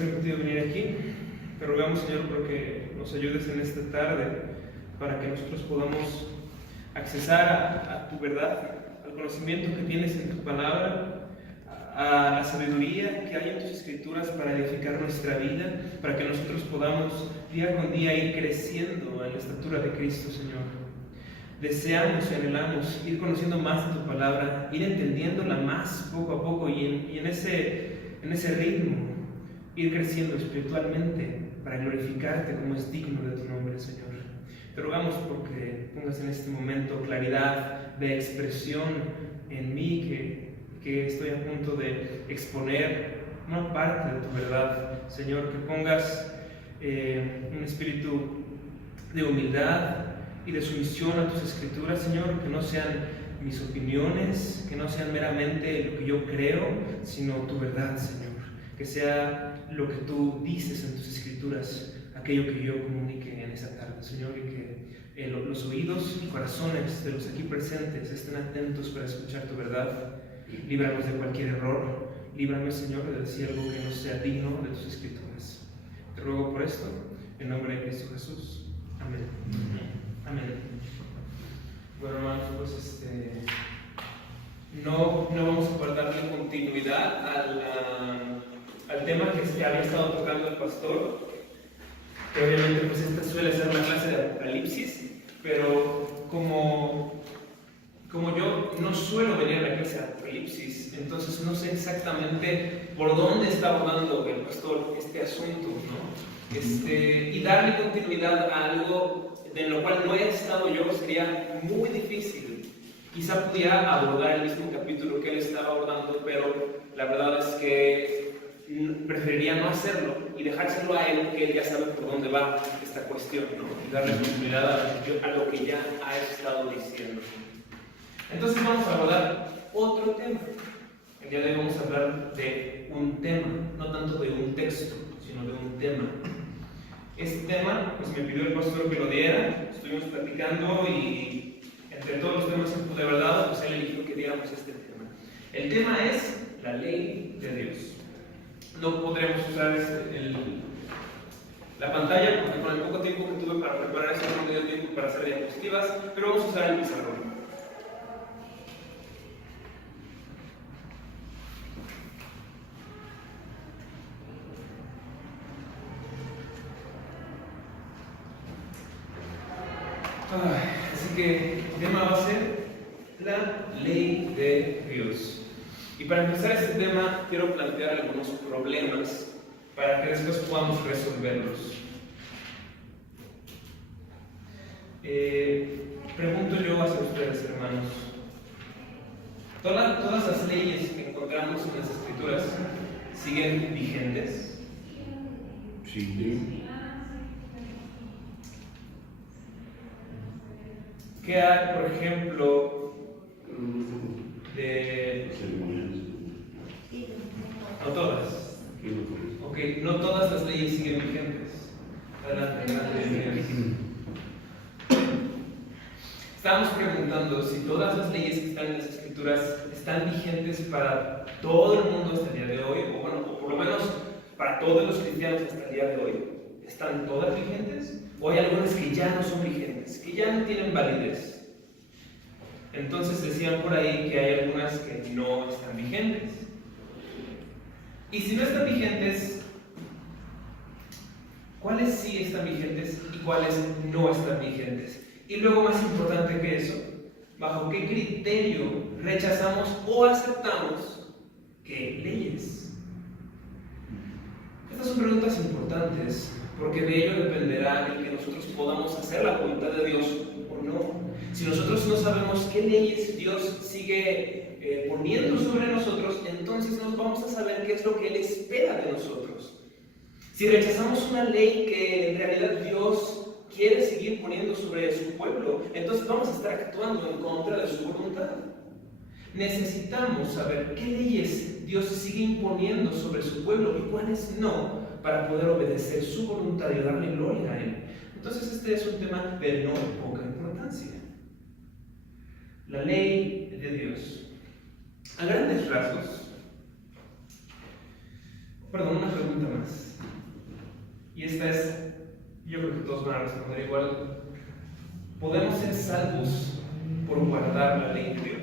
permitido venir aquí. Te rogamos, Señor, porque nos ayudes en esta tarde para que nosotros podamos accesar a tu verdad, al conocimiento que tienes en tu palabra, a la sabiduría que hay en tus escrituras para edificar nuestra vida, para que nosotros podamos día con día ir creciendo en la estatura de Cristo, Señor. Deseamos y anhelamos ir conociendo más de tu palabra, ir entendiéndola más poco a poco y en ese ritmo ir creciendo espiritualmente para glorificarte como es digno de tu nombre, Señor. Te rogamos porque pongas en este momento claridad de expresión en mí que estoy a punto de exponer una parte de tu verdad, Señor, que pongas un espíritu de humildad y de sumisión a tus escrituras, Señor, que no sean mis opiniones, que no sean meramente lo que yo creo, sino tu verdad, Señor, que sea lo que tú dices en tus escrituras, aquello que yo comunique en esa tarde, Señor, y que los oídos y corazones de los aquí presentes estén atentos para escuchar tu verdad. Líbranos de cualquier error, líbrame, Señor, de decir algo que no sea digno de tus escrituras. Te ruego por esto, en nombre de Cristo Jesús. Amén. Amén. Bueno, hermanos, pues no vamos a poder darle continuidad al tema que había estado tocando el pastor, que obviamente pues esta suele ser una clase de Apocalipsis, pero como yo no suelo venir a la clase de Apocalipsis, entonces no sé exactamente por dónde está abordando el pastor este asunto, ¿no? Y darle continuidad a algo de lo cual no he estado yo sería muy difícil. Quizá pudiera abordar el mismo capítulo que él estaba abordando, pero la verdad es que preferiría no hacerlo y dejárselo a él, que él ya sabe por dónde va esta cuestión, ¿no? Y darle continuidad a lo que ya ha estado diciendo. Entonces vamos a abordar otro tema. El día de hoy vamos a hablar de un tema, no tanto de un texto, sino de un tema. Este tema, pues me pidió el pastor que lo diera, estuvimos platicando y entre todos los temas que pude haber dado, pues él eligió que diéramos este tema. El tema es la ley de Dios. No podremos usar la pantalla porque con el poco tiempo que tuve para preparar esto no me dio tiempo para hacer diapositivas, pero vamos a usar el pizarrón. Así que el tema va a ser la ley de Dios. Y para empezar este tema quiero plantear algunos problemas para que después podamos resolverlos. Pregunto yo hacia ustedes, hermanos, ¿todas las leyes que encontramos en las Escrituras siguen vigentes? Sí. ¿Qué hay, por ejemplo, de... No todas. Ok, no todas las leyes siguen vigentes. Adelante. Estamos preguntando si todas las leyes que están en las Escrituras están vigentes para todo el mundo hasta el día de hoy, o por lo menos para todos los cristianos hasta el día de hoy. ¿Están todas vigentes? ¿O hay algunas que ya no son vigentes, que ya no tienen validez? Entonces decían por ahí que hay algunas que no están vigentes. Y si no están vigentes, ¿cuáles sí están vigentes y cuáles no están vigentes? Y luego, más importante que eso, ¿bajo qué criterio rechazamos o aceptamos qué leyes? Estas son preguntas importantes, porque de ello dependerá el que nosotros podamos hacer la voluntad de Dios o no. Si nosotros no sabemos qué leyes Dios sigue poniendo sobre nosotros, entonces no vamos a saber qué es lo que Él espera de nosotros. Si rechazamos una ley que en realidad Dios quiere seguir poniendo sobre su pueblo, entonces vamos a estar actuando en contra de su voluntad. Necesitamos saber qué leyes Dios sigue imponiendo sobre su pueblo y cuáles no, para poder obedecer su voluntad y darle gloria a Él. Entonces este es un tema de no poca importancia. La ley de Dios. A grandes rasgos, Perdón, una pregunta más. Y esta es, yo creo que todos van a responder igual. ¿Podemos ser salvos por guardar la ley de Dios?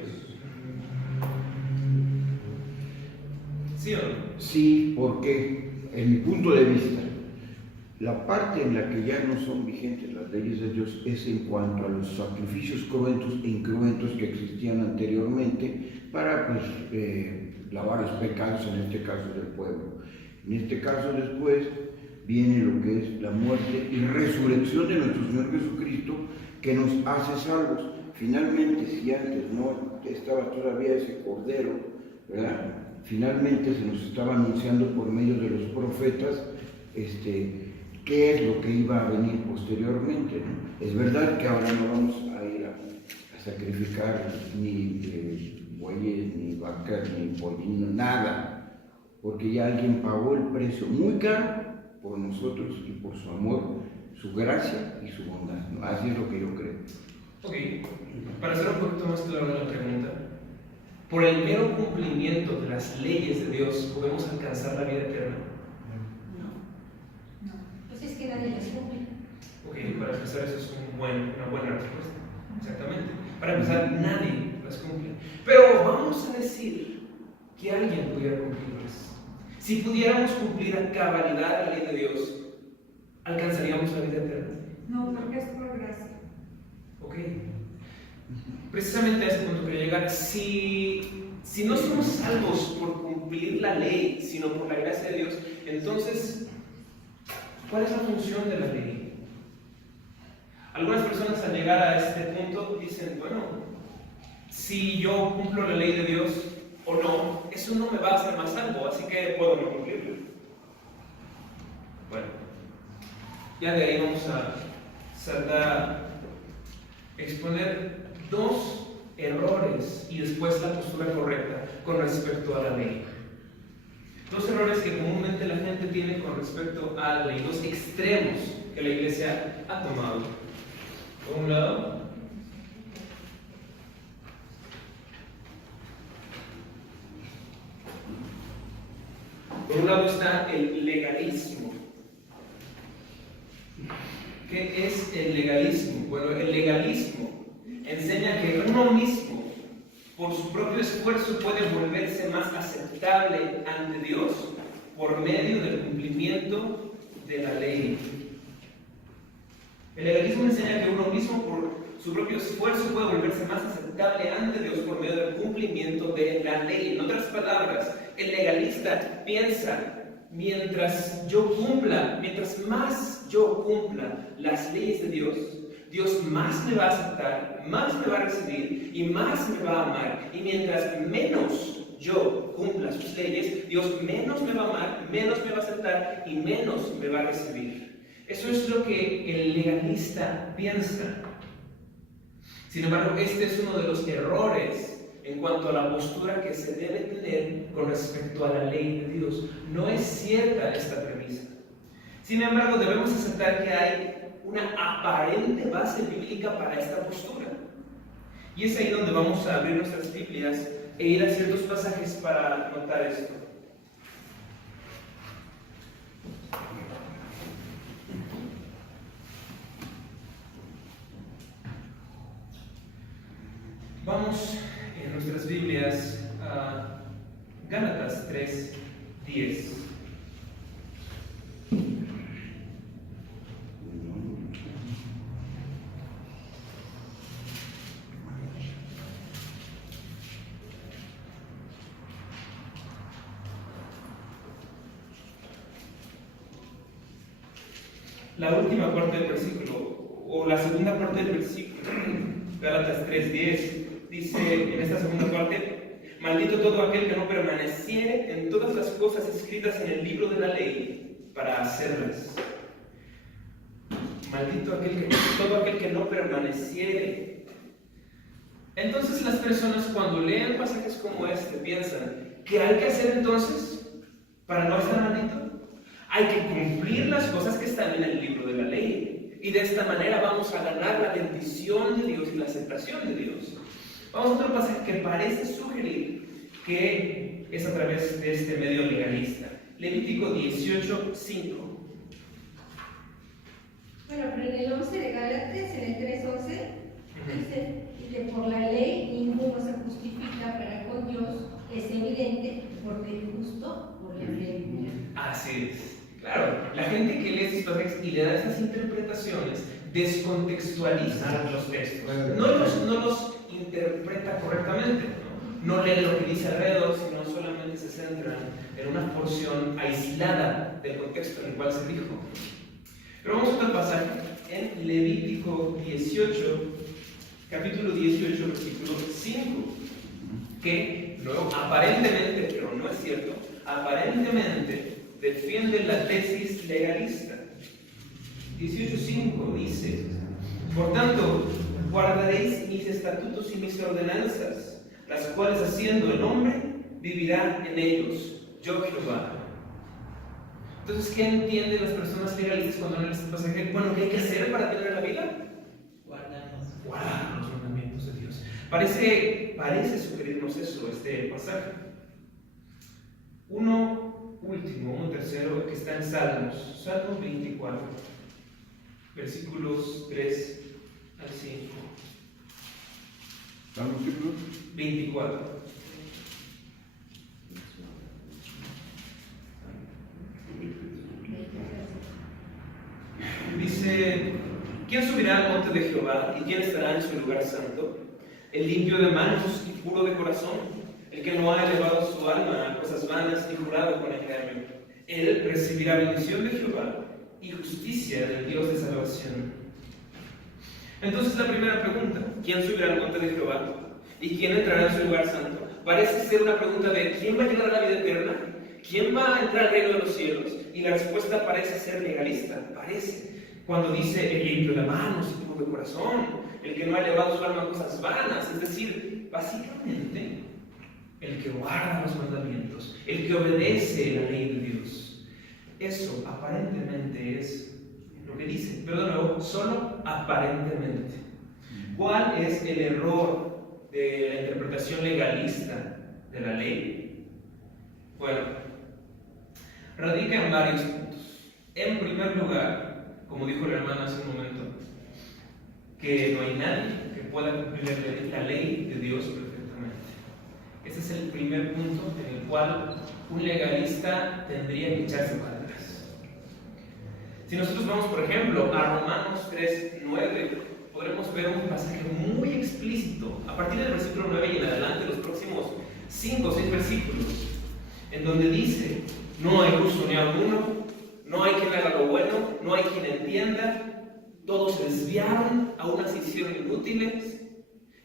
¿Sí o no? Sí, porque en mi punto de vista, la parte en la que ya no son vigentes las leyes de Dios es en cuanto a los sacrificios cruentos e incruentos que existían anteriormente para lavar los pecados, en este caso del pueblo. En este caso después viene lo que es la muerte y resurrección de nuestro Señor Jesucristo, que nos hace salvos. Finalmente, si antes no estaba todavía ese Cordero, ¿verdad? Finalmente se nos estaba anunciando por medio de los profetas qué es lo que iba a venir posteriormente, ¿no? Es verdad que ahora no vamos a ir a sacrificar ni bueyes, ni vacas, ni pollinos, nada, porque ya alguien pagó el precio muy caro por nosotros y por su amor, su gracia y su bondad, ¿no? Así es lo que yo creo. Ok, para hacer un poquito más claro la pregunta, ¿por el mero cumplimiento de las leyes de Dios podemos alcanzar la vida eterna? No. Pues es que nadie las cumple. Ok, para empezar eso es una buena respuesta. Exactamente. Para empezar, nadie las cumple. Pero vamos a decir que alguien pudiera cumplirlas. Si pudiéramos cumplir a cabalidad la ley de Dios, ¿alcanzaríamos la vida eterna? No, porque es por gracia. Ok. Precisamente a ese punto quería llegar. Si no somos salvos por cumplir la ley, sino por la gracia de Dios, entonces, ¿cuál es la función de la ley? Algunas personas al llegar a este punto dicen, bueno, si yo cumplo la ley de Dios o no, eso no me va a hacer más salvo, así que puedo no cumplirla. Bueno, ya de ahí vamos a exponer dos errores y después la postura correcta con respecto a la ley. Dos errores que comúnmente la gente tiene con respecto a la ley, dos extremos que la iglesia ha tomado. Por un lado, está el legalismo. ¿Qué es el legalismo? Bueno, el legalismo enseña que uno mismo, por su propio esfuerzo, puede volverse más aceptable ante Dios por medio del cumplimiento de la ley. El legalismo enseña que uno mismo, por su propio esfuerzo, puede volverse más aceptable ante Dios por medio del cumplimiento de la ley. En otras palabras, el legalista piensa, mientras más yo cumpla las leyes de Dios, Dios más me va a aceptar, más me va a recibir y más me va a amar. Y mientras menos yo cumpla sus leyes, Dios menos me va a amar, menos me va a aceptar y menos me va a recibir. Eso es lo que el legalista piensa. Sin embargo, este es uno de los errores en cuanto a la postura que se debe tener con respecto a la ley de Dios. No es cierta esta premisa. Sin embargo, debemos aceptar que hay una aparente base bíblica para esta postura. Y es ahí donde vamos a abrir nuestras Biblias e ir a ciertos pasajes para notar esto. Vamos en nuestras Biblias a Gálatas 3:10. La última parte del versículo, o la segunda parte del versículo, Gálatas 3:10, dice en esta segunda parte: maldito todo aquel que no permaneciere en todas las cosas escritas en el libro de la ley para hacerlas. Maldito todo aquel que no permaneciere. Entonces las personas, cuando leen pasajes como este, piensan, ¿qué hay que hacer entonces para no estar maldito? Hay que cumplir las cosas que están en el libro de la ley, y de esta manera vamos a ganar la bendición de Dios y la aceptación de Dios. Vamos a otro pasaje que parece sugerir que es a través de este medio legalista. Levítico 18:5. Bueno, pero en el 11 de Gálatas, en el 3:11, dice que por la ley ninguno se justifica para con Dios, es evidente, porque el justo por la ley vivirá. Así es. Claro, la gente que lee estos pasajes y le da estas interpretaciones descontextualiza los textos. No los interpreta correctamente, ¿no? No lee lo que dice alrededor, sino solamente se centran en una porción aislada del contexto en el cual se dijo. Pero vamos a otro pasaje en Levítico 18, capítulo 18, versículo 5, que luego aparentemente, pero no es cierto, aparentemente defiende la tesis legalista. 18:5 dice: por tanto, guardaréis mis estatutos y mis ordenanzas, las cuales haciendo el hombre vivirá en ellos, yo Jehová. Entonces, ¿qué entienden las personas legalistas cuando leen este pasaje? Bueno, ¿qué hay que hacer para tener la vida? Guardar los mandamientos de Dios. Parece sugerirnos eso, este pasaje. Uno tercero, que está en Salmos 24, versículos 3 al 5. ¿Salmos 24. Dice: ¿quién subirá al monte de Jehová y quién estará en su lugar santo? El limpio de manos y puro de corazón, el que no ha elevado su alma a cosas vanas ni jurado con engaño. Él recibirá bendición de Jehová y justicia del Dios de salvación. Entonces la primera pregunta: ¿quién subirá al monte de Jehová y quién entrará en su lugar santo? Parece ser una pregunta de ¿quién va a llegar a la vida eterna? ¿Quién va a entrar al reino de los cielos? Y la respuesta parece ser legalista, cuando dice el limpio de manos y puro de corazón, el que no ha elevado su alma a cosas vanas, es decir, básicamente el que guarda los mandamientos, el que obedece la ley de Dios. Eso aparentemente es lo que dice, pero de nuevo, solo aparentemente. ¿Cuál es el error de la interpretación legalista de la ley? Bueno, radica en varios puntos. En primer lugar, como dijo la hermana hace un momento, que no hay nadie que pueda cumplir la ley de Dios perfectamente. Ese es el primer punto en el cual un legalista tendría que echarse para atrás. Si nosotros vamos, por ejemplo, a Romanos 3:9, podremos ver un pasaje muy explícito, a partir del versículo 9 y en adelante, los próximos 5 o 6 versículos, en donde dice: no hay justo ni alguno, no hay quien haga lo bueno, no hay quien entienda, todos se desviaron, a unas se hicieron inútiles.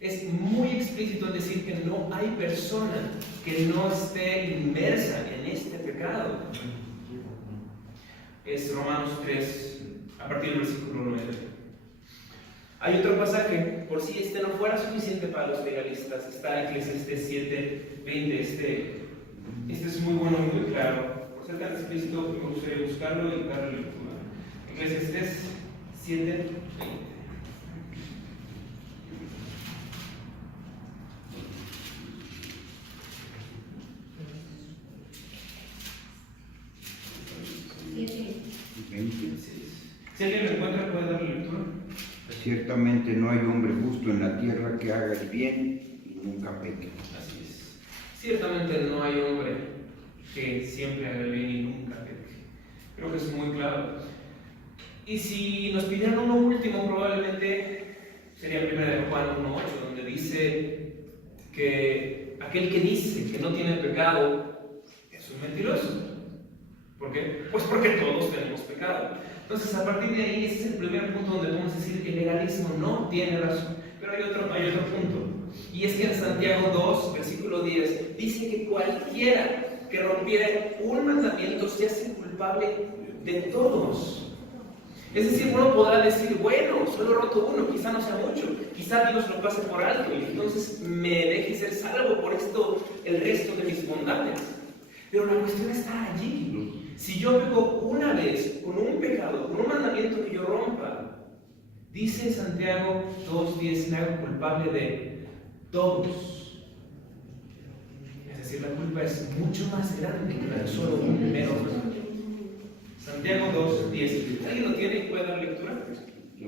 Es muy explícito en decir que no hay persona que no esté inmersa en este pecado. Es Romanos 3, a partir del versículo 9. Hay otro pasaje, por si este no fuera suficiente para los legalistas, está Eclesiastés 7:20. Este es muy bueno y muy claro. Por ser tan explícito, me gustaría buscarlo y darle lectura. Eclesiastés 7:20. Si alguien lo encuentra, puede darle lectura. Ciertamente no hay hombre justo en la tierra que haga el bien y nunca peque. Así es. Ciertamente no hay hombre que siempre haga el bien y nunca peque. Creo que es muy claro. Y si nos pidieran uno último, probablemente sería 1 Juan 1:8, donde dice que aquel que dice que no tiene pecado es un mentiroso. ¿Por qué? Pues porque todos tenemos pecado. Entonces, a partir de ahí, ese es el primer punto donde podemos decir que el legalismo no tiene razón. Pero hay otro punto. Y es que en Santiago 2, versículo 10, dice que cualquiera que rompiera un mandamiento se hace culpable de todos. Es decir, uno podrá decir: bueno, solo he roto uno, quizá no sea mucho, quizá Dios lo pase por alto y entonces me deje ser salvo por esto el resto de mis bondades. Pero la cuestión está allí. Si yo peco una vez con un pecado, con un mandamiento que yo rompa, dice Santiago 2:10, me hago culpable de todos. Es decir, la culpa es mucho más grande que la de solo un mero hombre. Santiago 2:10. ¿Alguien lo tiene y puede dar lectura?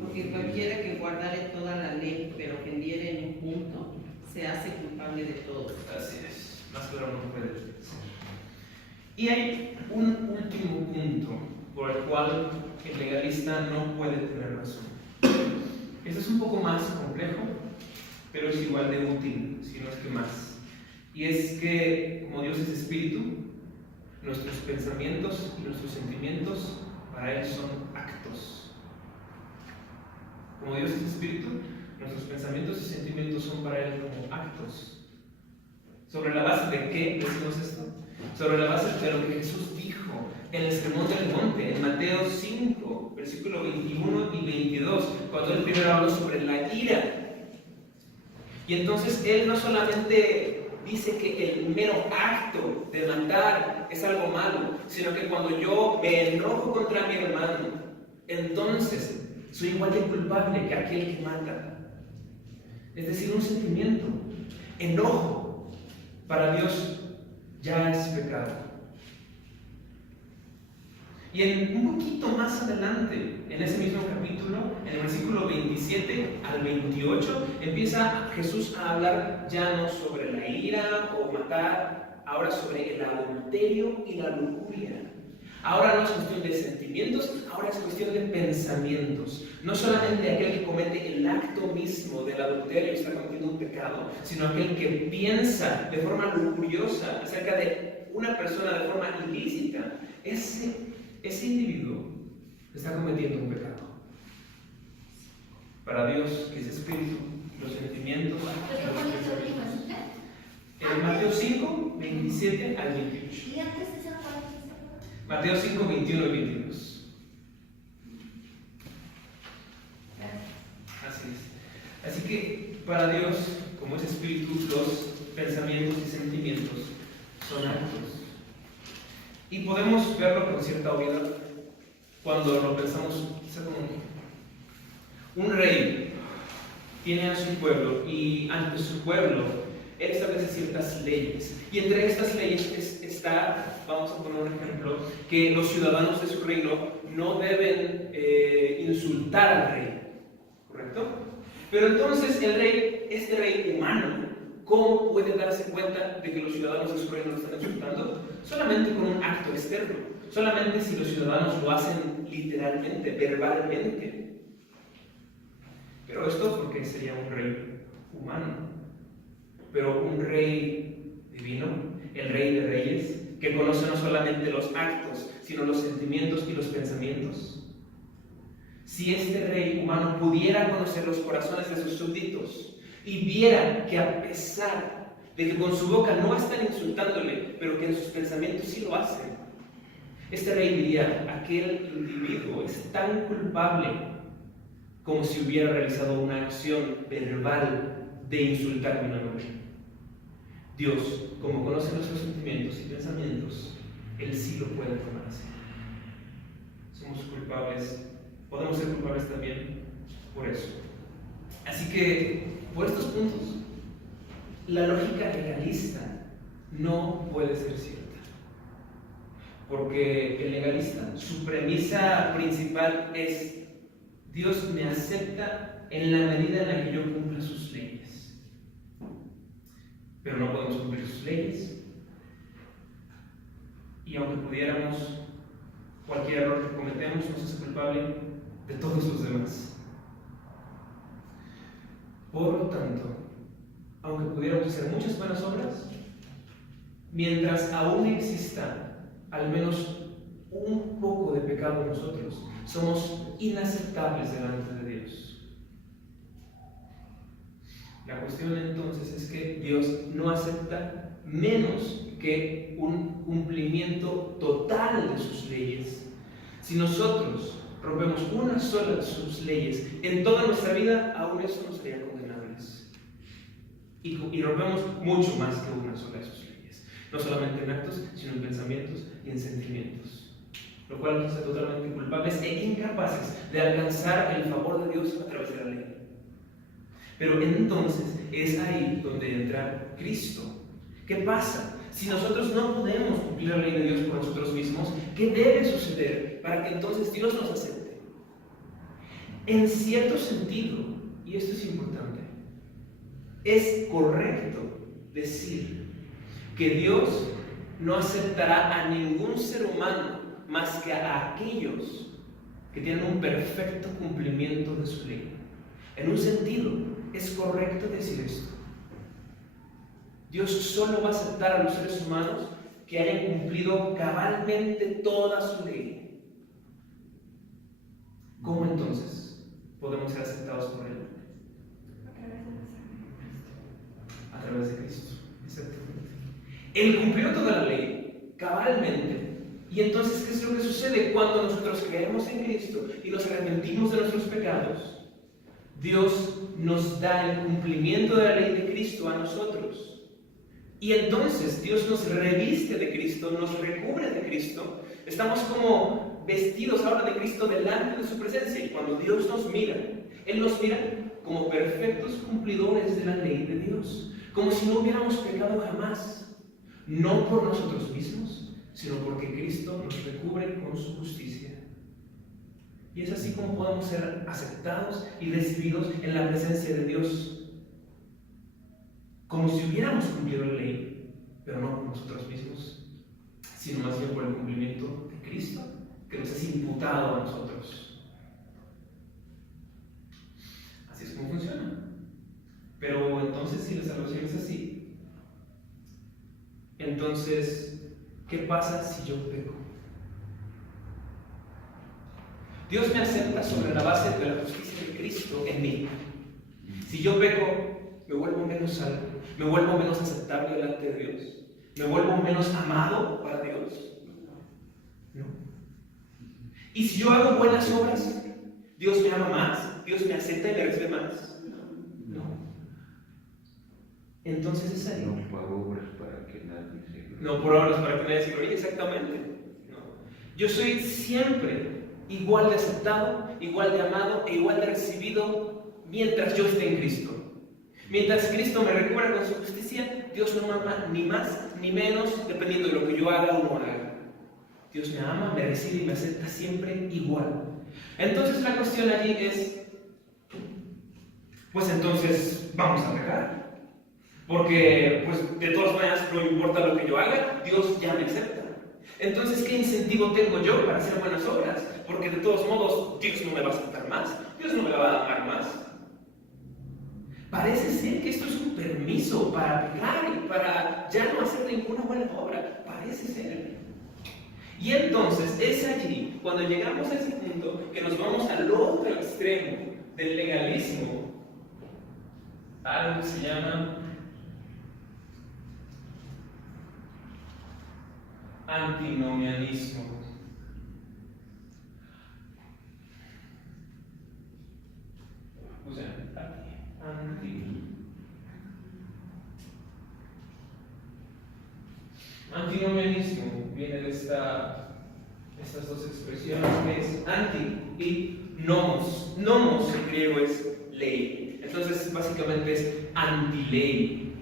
Porque cualquiera que guardare toda la ley, pero ofendiere en un punto, se hace culpable de todo. Así es, más claro no puede ser. Y hay un último punto por el cual el legalista no puede tener razón. Este es un poco más complejo, pero es igual de útil, si no es que más. Y es que, como Dios es espíritu, nuestros pensamientos y nuestros sentimientos para Él son actos. Como Dios es espíritu, nuestros pensamientos y sentimientos son para Él como actos. ¿Sobre la base de qué decimos esto? Sobre la base de lo que Jesús dijo en el Sermón del Monte, en Mateo 5, versículo 21 y 22, cuando Él primero habló sobre la ira. Y entonces Él no solamente dice que el mero acto de matar es algo malo, sino que cuando yo me enojo contra mi hermano, entonces soy igual de culpable que aquel que mata. Es decir, un sentimiento, enojo, para Dios ya es pecado. Y un poquito más adelante, en ese mismo capítulo, en el versículo 27 al 28, empieza Jesús a hablar ya no sobre la ira o matar, ahora sobre el adulterio y la lujuria. Ahora no es cuestión de sentimientos, ahora es cuestión de pensamientos. No solamente aquel que comete el acto mismo del adulterio está cometiendo un pecado, sino aquel que piensa de forma lujuriosa acerca de una persona de forma ilícita. Ese individuo está cometiendo un pecado. Para Dios, que es espíritu, los sentimientos. En Mateo 5, 27 al 28. ¿Y antes de esa cuál? Mateo 5, 21 y 22. Así es. Así que para Dios, como es espíritu, los pensamientos y sentimientos son actos. Y podemos verlo con cierta obviedad cuando lo pensamos quizá como un rey tiene a su pueblo y ante su pueblo él establece ciertas leyes. Y entre estas leyes está, vamos a poner un ejemplo, que los ciudadanos de su reino no deben insultar al rey, ¿correcto? Pero entonces el rey, este rey humano, ¿cómo puede darse cuenta de que los ciudadanos de su reino lo están insultando? Solamente con un acto externo, solamente si los ciudadanos lo hacen literalmente, verbalmente. Pero esto porque sería un rey humano. Pero un rey divino, el rey de reyes, que conoce no solamente los actos, sino los sentimientos y los pensamientos. Si este rey humano pudiera conocer los corazones de sus súbditos y viera que a pesar de que con su boca no están insultándole, pero que en sus pensamientos sí lo hacen, este rey diría: aquel individuo es tan culpable como si hubiera realizado una acción verbal de insultar mi nombre. Dios, como conoce nuestros sentimientos y pensamientos, Él sí lo puede tomar así. Somos culpables, podemos ser culpables también por eso. Así que, por estos puntos, la lógica legalista no puede ser cierta. Porque el legalista, su premisa principal es: Dios me acepta en la medida en la que yo cumpla sus leyes. Pero no podemos cumplir sus leyes. Y aunque pudiéramos, cualquier error que cometemos nos hace culpable de todos los demás. Por lo tanto, aunque pudiéramos hacer muchas buenas obras, mientras aún exista al menos un poco de pecado en nosotros, somos inaceptables delante de Dios. La cuestión entonces es que Dios no acepta menos que un cumplimiento total de sus leyes. Si nosotros rompemos una sola de sus leyes en toda nuestra vida, aún eso nos haría condenables. Y rompemos mucho más que una sola de sus leyes. No solamente en actos, sino en pensamientos y en sentimientos. Lo cual nos hace totalmente culpables e incapaces de alcanzar el favor de Dios a través de la ley. Pero entonces es ahí donde entra Cristo. ¿Qué pasa Si nosotros no podemos cumplir la ley de Dios por nosotros mismos, ¿qué debe suceder para que entonces Dios nos acepte? En cierto sentido, y esto es importante, es correcto decir que Dios no aceptará a ningún ser humano más que a aquellos que tienen un perfecto cumplimiento de su ley. En un sentido, es correcto decir esto. Dios solo va a aceptar a los seres humanos que hayan cumplido cabalmente toda su ley. ¿Cómo entonces podemos ser aceptados por Él? A través de Cristo. Exactamente. Él cumplió toda la ley cabalmente. Y entonces, ¿qué es lo que sucede cuando nosotros creemos en Cristo y nos arrepentimos de nuestros pecados? Dios nos da el cumplimiento de la ley de Cristo a nosotros. Y entonces Dios nos reviste de Cristo, nos recubre de Cristo. Estamos como vestidos ahora de Cristo delante de su presencia. Y cuando Dios nos mira, Él nos mira como perfectos cumplidores de la ley de Dios. Como si no hubiéramos pecado jamás. No por nosotros mismos, sino porque Cristo nos recubre con su justicia. Y es así como podemos ser aceptados y recibidos en la presencia de Dios. Como si hubiéramos cumplido la ley, pero no por nosotros mismos, sino más bien por el cumplimiento de Cristo, que nos es imputado a nosotros. Así es como funciona. Pero entonces, si la salvación es así, entonces, ¿qué pasa si yo peco? Dios me acepta sobre la base de la justicia de Cristo en mí. Si yo peco, me vuelvo menos salvo, me vuelvo menos aceptable delante de Dios, me vuelvo menos amado para Dios. No. Y si yo hago buenas obras, Dios me ama más, Dios me acepta y me recibe más. No. Entonces es ahí. No por obras para que nadie se gloríe. No por obras para que nadie se gloríe, exactamente. No. Yo soy siempre igual de aceptado, igual de amado e igual de recibido mientras yo esté en Cristo. Mientras Cristo me recuerda con su justicia, Dios no me ama ni más ni menos dependiendo de lo que yo haga o no haga. Dios me ama, me recibe y me acepta siempre igual. Entonces la cuestión allí es, pues entonces vamos a pecar. Porque pues de todas maneras no importa lo que yo haga, Dios ya me acepta. Entonces, ¿qué incentivo tengo yo para hacer buenas obras? Porque de todos modos, Dios no me va a aceptar más, Dios no me va a amar más. Parece ser que esto es un permiso para pecar y para ya no hacer ninguna buena obra. Parece ser. Y entonces es allí, cuando llegamos a ese punto, que nos vamos al otro extremo del legalismo, algo que se llama antinomianismo. O sea, antinomianismo viene de estas dos expresiones, que es anti y nomos. Nomos en griego es ley. Entonces, básicamente es antiley.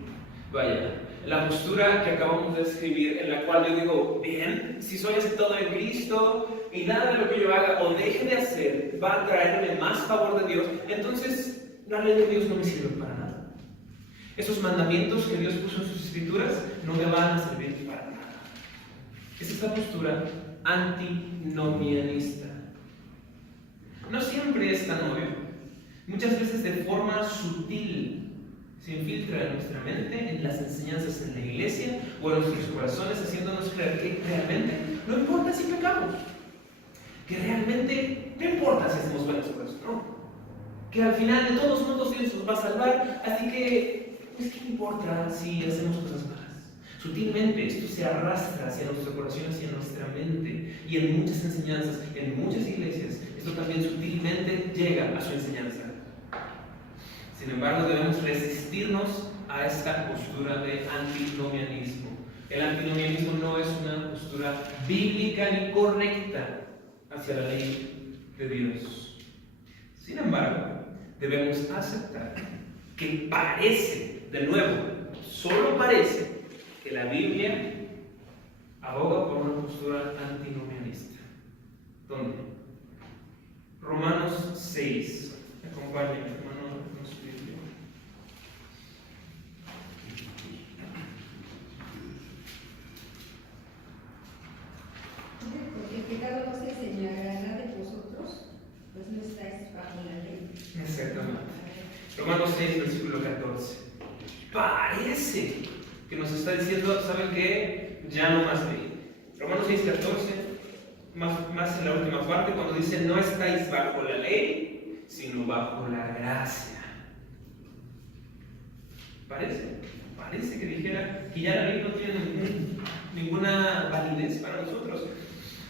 Vaya. La postura que acabamos de describir, en la cual yo digo, bien, si soy aceptado en Cristo y nada de lo que yo haga o deje de hacer va a traerme más favor de Dios, entonces la ley de Dios no me sirve para nada. Esos mandamientos que Dios puso en sus escrituras no me van a servir para nada. Es esta postura antinomianista. No siempre es tan obvio. Muchas veces de forma sutil se infiltra en nuestra mente, en las enseñanzas en la iglesia o en nuestros corazones, haciéndonos creer que realmente no importa si pecamos, que realmente no importa si hacemos buenas obras o no, que al final de todos modos Dios nos va a salvar, así que, pues, ¿qué importa si hacemos cosas malas? Sutilmente esto se arrastra hacia nuestro corazón, hacia nuestra mente, y en muchas enseñanzas, en muchas iglesias, esto también sutilmente llega a su enseñanza. Sin embargo, debemos resistirnos a esta postura de antinomianismo. El antinomianismo no es una postura bíblica ni correcta hacia la ley de Dios. Sin embargo, debemos aceptar que parece, de nuevo, solo parece, que que la Biblia aboga por una postura antinomianista. ¿Dónde? Romanos 6. Acompáñenme, hermano, con su Biblia. Porque el pecado no se enseñará de vosotros, pues no estáis bajo la ley. Exactamente. Romanos 6, versículo 14. Parece que nos está diciendo, ¿saben qué? Ya no más ley. Romanos 6, 14, más en la última parte, cuando dice, no estáis bajo la ley, sino bajo la gracia. Parece que dijera que ya la ley no tiene ninguna validez para nosotros.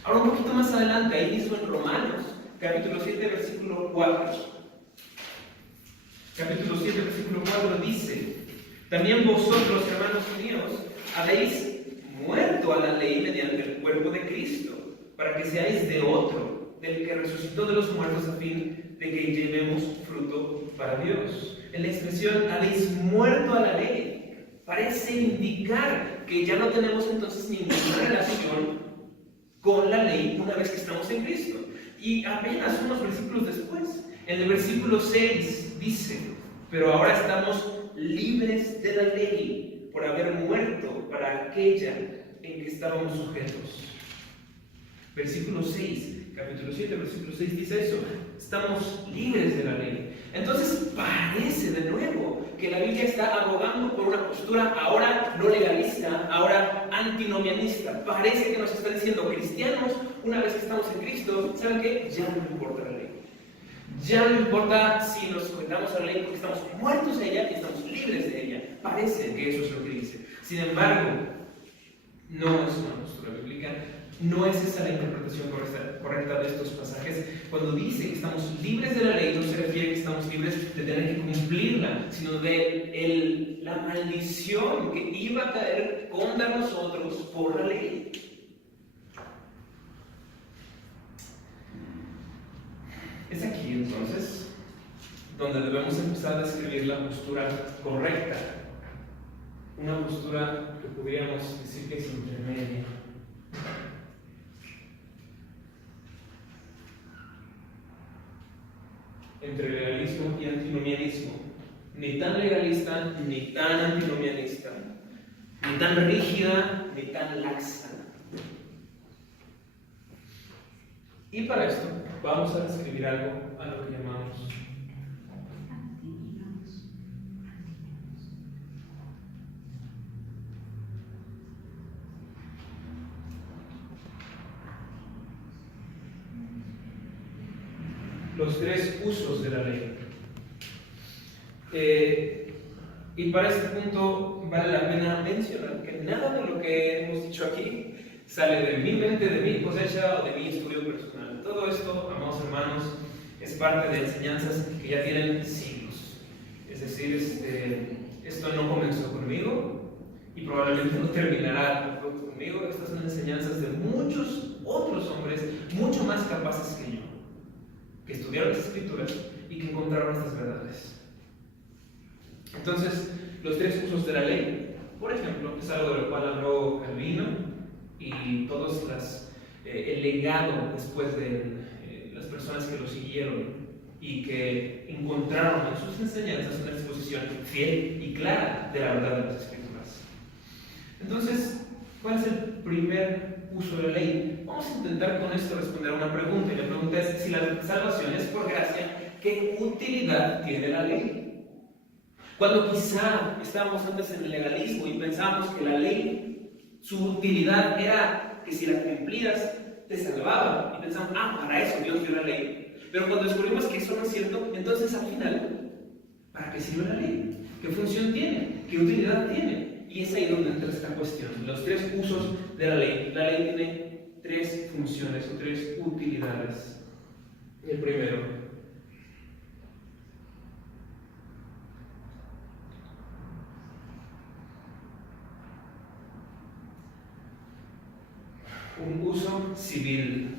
Ahora un poquito más adelante, ahí mismo en Romanos, capítulo 7, versículo 4. Capítulo 7, versículo 4 dice, también vosotros, hermanos míos, habéis muerto a la ley mediante el cuerpo de Cristo, para que seáis de otro, del que resucitó de los muertos a fin de que llevemos fruto para Dios. En la expresión habéis muerto a la ley, parece indicar que ya no tenemos entonces ninguna relación con la ley una vez que estamos en Cristo. Y apenas unos versículos después, en el versículo 6 dice, pero ahora estamos libres de la ley por haber muerto para aquella en que estábamos sujetos. Versículo 6, capítulo 7, versículo 6 dice eso, estamos libres de la ley. Entonces parece de nuevo que la Biblia está abogando por una postura ahora no legalista, ahora antinomianista. Parece que nos está diciendo, cristianos, una vez que estamos en Cristo, ¿saben qué? Ya no importa la ley. Ya no importa si nos sujetamos a la ley porque estamos muertos de ella y estamos libres de ella. Parece que eso es lo que dice. Sin embargo, no es una postura bíblica. No es esa la interpretación correcta de estos pasajes. Cuando dice que estamos libres de la ley, no se refiere a que estamos libres de tener que cumplirla, sino de la maldición que iba a caer contra nosotros por la ley. Es aquí entonces donde debemos empezar a describir la postura correcta, una postura que podríamos decir que es intermedia. Entre legalismo y antinomianismo, ni tan legalista ni tan antinomianista, ni tan rígida ni tan laxa. Y para esto vamos a describir algo a lo que llamamos los tres usos de la ley. Y para este punto vale la pena mencionar que nada de lo que hemos dicho aquí sale de mi mente, de mi cosecha o de mi estudio personal. Todo esto, amados hermanos, es parte de enseñanzas que ya tienen siglos. Es decir, esto no comenzó conmigo y probablemente no terminará conmigo. Estas son enseñanzas de muchos otros hombres mucho más capaces que yo, que estudiaron las Escrituras y que encontraron estas verdades. Entonces, los tres usos de la ley, por ejemplo, es algo de lo cual habló Calvino y todos el legado después de las personas que lo siguieron y que encontraron en sus enseñanzas una exposición fiel y clara de la verdad de las Escrituras. Entonces, ¿cuál es el primer uso de la ley? Vamos a intentar con esto responder a una pregunta, y la pregunta es, si la salvación es por gracia, ¿qué utilidad tiene la ley? Cuando quizá estábamos antes en el legalismo y pensábamos que la ley, su utilidad era que si la cumplías, te salvaba, y pensamos, para eso Dios dio la ley. Pero cuando descubrimos que eso no es cierto, entonces al final, ¿para qué sirve la ley? ¿Qué función tiene? ¿Qué utilidad tiene? Y es ahí donde entra esta cuestión, los tres usos de la ley. La ley tiene tres funciones o tres utilidades. El primero, un uso civil.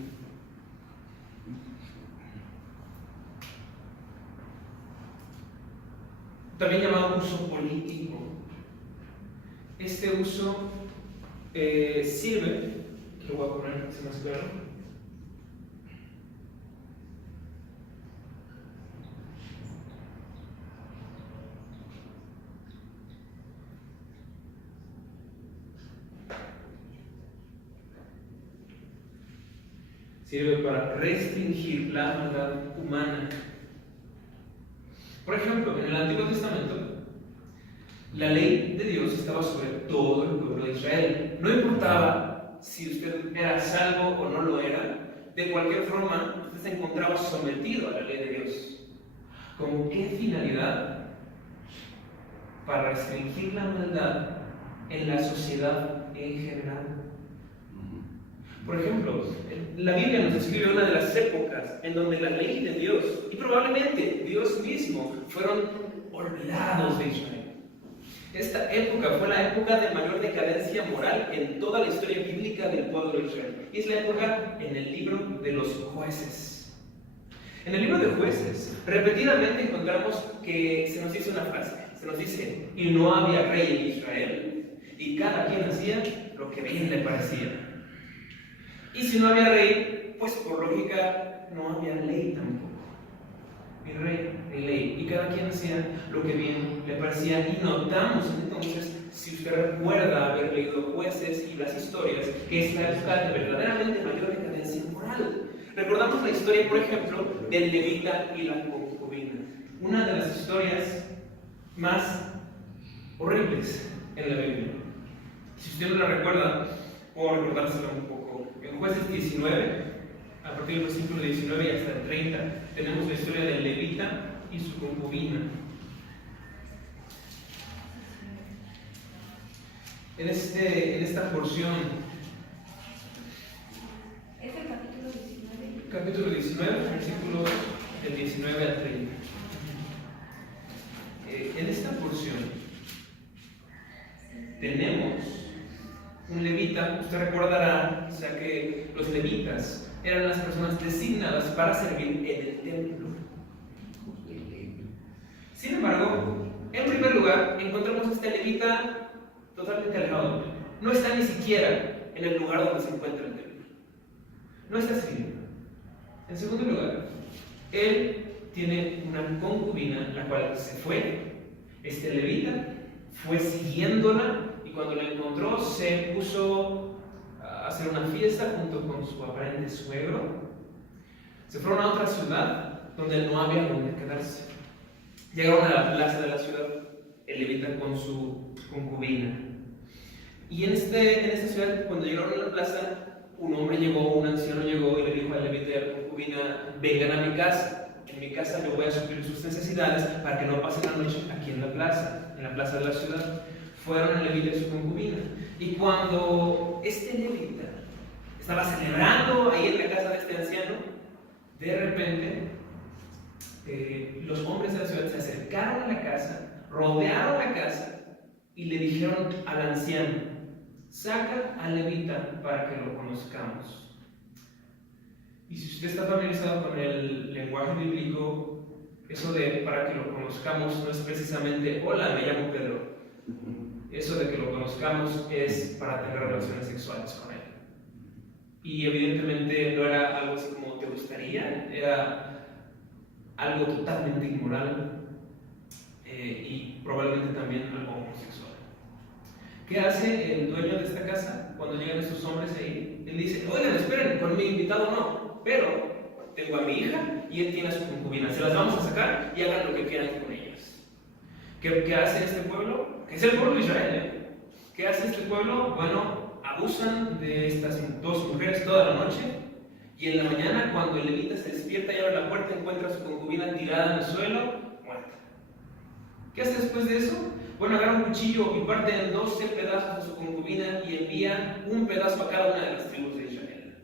También llamado uso político. Este uso sirve, lo voy a poner para que sea más claro. Sirve para restringir la maldad humana. Por ejemplo, en el Antiguo Testamento, la ley de Dios estaba sobre todo el pueblo de Israel. No importaba si usted era salvo o no lo era, de cualquier forma, usted se encontraba sometido a la ley de Dios. ¿Con qué finalidad? Para restringir la maldad en la sociedad en general. Por ejemplo, la Biblia nos describe una de las épocas en donde la ley de Dios y probablemente Dios mismo fueron olvidados de Israel. Esta época fue la época de mayor decadencia moral en toda la historia bíblica del pueblo de Israel. Y es la época en el libro de los jueces. En el libro de jueces, repetidamente encontramos que se nos dice una frase. Se nos dice, y no había rey en Israel, y cada quien hacía lo que bien le parecía. Y si no había rey, pues por lógica no había ley tampoco. Ni rey, ni ley. Y cada quien hacía lo que bien le parecía. Y notamos entonces, si usted recuerda haber leído Jueces y las historias, que es la época de verdaderamente mayor decadencia moral. Recordamos la historia, por ejemplo, del levita y la concubina. Una de las historias más horribles en la Biblia. Si usted no la recuerda, puedo recordársela un poco. En Jueces 19, a partir del versículo 19 y hasta el 30, tenemos la historia del levita y su concubina. En esta porción, ¿Es el capítulo 19? capítulo 19, versículos del 19 al 30. En esta porción tenemos un levita. Usted recordará, o sea, que los levitas eran las personas designadas para servir en el templo. Sin embargo, en primer lugar, encontramos a este levita totalmente alejado. No está ni siquiera en el lugar donde se encuentra el templo. No está sirviendo. En segundo lugar, él tiene una concubina, la cual se fue. Este levita fue siguiéndola y cuando la encontró se puso a hacer una fiesta junto con su aparente suegro. Se fueron a otra ciudad donde no había donde quedarse. Llegaron a la plaza de la ciudad, el levita con su concubina. Y en esta ciudad, cuando llegaron a la plaza, un hombre llegó, un anciano llegó y le dijo al levita y a la concubina: vengan a mi casa. En mi casa yo voy a suplir sus necesidades para que no pasen la noche aquí en la plaza de la ciudad. Fueron el levita y su concubina. Y cuando este levita estaba celebrando ahí en la casa de este anciano, de repente los hombres de la ciudad se acercaron a la casa, rodearon la casa y le dijeron al anciano: saca al levita para que lo conozcamos. Y si usted está familiarizado con el lenguaje bíblico, eso de para que lo conozcamos no es precisamente hola, me llamo Pedro. Eso de que lo conozcamos es para tener relaciones sexuales con él. Y evidentemente no era algo así como te gustaría, era algo totalmente inmoral y probablemente también algo homosexual. ¿Qué hace el dueño de esta casa cuando llegan esos hombres ahí? Él dice: oigan, esperen, con mi invitado no, pero tengo a mi hija y él tiene a su concubina, se las vamos a sacar y hagan lo que quieran con ellas. ¿Qué hace este pueblo? Que es el pueblo de Israel, ¿Qué hace este pueblo? Bueno, abusan de estas dos mujeres toda la noche y en la mañana, cuando el levita se despierta y abre la puerta, encuentra a su concubina tirada en el suelo, muerta. ¿Qué hace después de eso? Bueno, agarra un cuchillo y parte en 12 pedazos a su concubina y envía un pedazo a cada una de las tribus de Israel.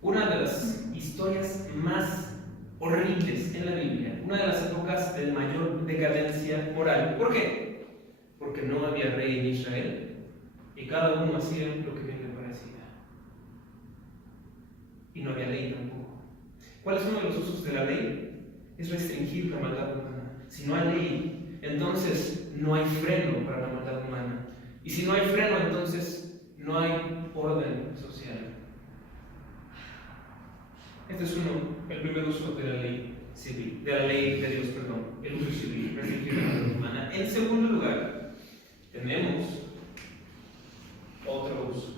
Una de las historias más horribles en la Biblia, una de las épocas de mayor decadencia moral. ¿Por qué? Porque no había rey en Israel y cada uno hacía lo que bien le parecía. Y no había ley tampoco. ¿Cuál es uno de los usos de la ley? Es restringir la maldad humana. Si no hay ley, entonces no hay freno para la maldad humana. Y si no hay freno, entonces no hay orden social. Este es el primer uso de la ley civil, de la ley de Dios, perdón, el uso civil, restringir la maldad humana. En segundo lugar, tenemos otro uso.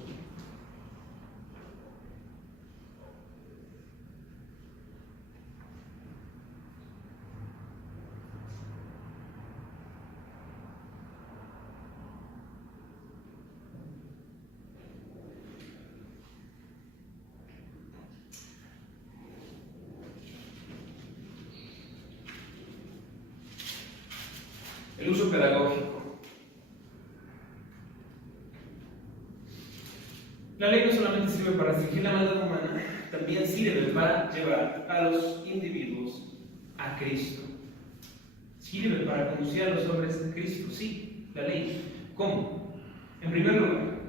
El uso pedagógico. La ley no solamente sirve para restringir la maldad humana, también sirve para llevar a los individuos a Cristo. Sirve para conducir a los hombres a Cristo, sí, la ley. ¿Cómo? En primer lugar,